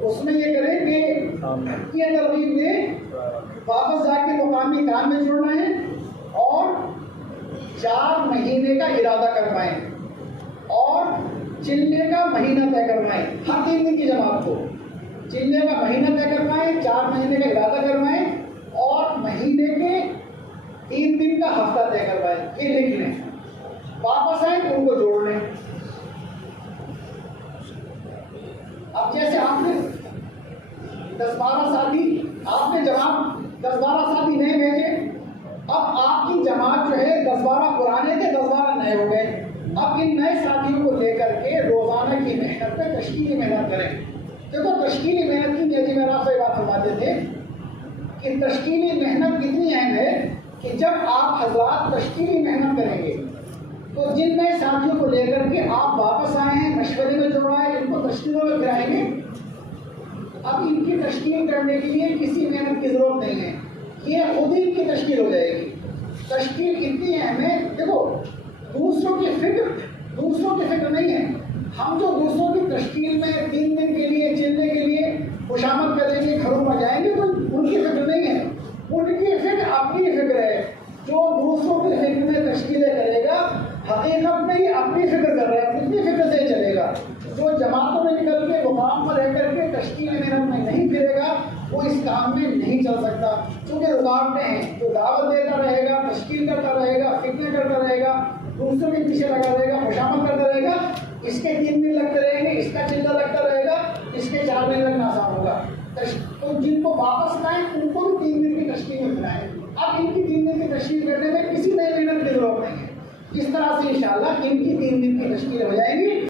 اس میں یہ کریں کہ یہ ترغیب دیں، واپس جا کے مقامی کام میں جڑنا ہے، اور 4 مہینے کا ارادہ کروائیں، اور چلنے کا مہینہ طے کروائیں۔ ہر 3 دن کی جماعت کو چلنے کا مہینہ طے کروائیں، 4 مہینے کا ارادہ کروائیں، اور مہینے کے 3 دن کا ہفتہ طے کروائیں۔ یہ لکھ لیں، واپس آئیں تو ان کو جوڑ لیں۔ اب جیسے آپ نے 10-12 ساتھی، آپ نے جماعت 10-12 ساتھی نئے بھیجے، اب آپ کی جماعت جو ہے 10-12 پرانے تھے، 10-12 نئے ہو گئے۔ اب ان نئے ساتھیوں کو لے کر کے روزانہ کی محنت پہ تشکیلی محنت کریں۔ دیکھو تشکیلی محنت کی جیسے میں آپ سے بات فرماتے تھے کہ تشکیلی محنت کتنی اہم ہے کہ جب آپ حضرات تشکیلی محنت کریں گے تو جن نئے ساتھیوں کو لے کر کے آپ واپس آئے ہیں، مشورے میں جوڑائے، ان کو تشکیلوں میں گرائیں گے۔ اب ان کی تشکیل کرنے کے لیے کسی محنت کی ضرورت نہیں ہے، یہ خود ہی ان کی تشکیل ہو جائے گی۔ تشکیل اتنی اہم ہے، دیکھو دوسروں کی فکر نہیں ہے، ہم جو دوسروں کی تشکیل میں 3 دن کے لیے چلنے کے لیے خوشامد کریں کام کو لے کر کے تشکیل محنت میں نہیں پھرے گا وہ اس کام میں نہیں چل سکتا، چونکہ رکاوٹیں ہیں۔ جو دعوت دیتا رہے گا، تشکیل کرتا رہے گا، فتنے کرتا رہے گا، دوسروں کے پیچھے لگا رہے گا، خوشامد کرتا رہے گا، اس کے 3 دن لگتے رہیں گے، اس کا چلتا لگتا رہے گا، اس کے 4 دن لگنا آسان ہوگا۔ تو جن کو واپس لائیں ان کو بھی 3 دن کی تشکیل میں پھرائیں۔ اب ان کی 3 دن کی تشکیل کرنے میں کسی نئی محنت کی ضرورت نہیں ہے۔ اس طرح سے انشاءاللہ ان کی 3 دن کی تشکیل ہو جائے گی۔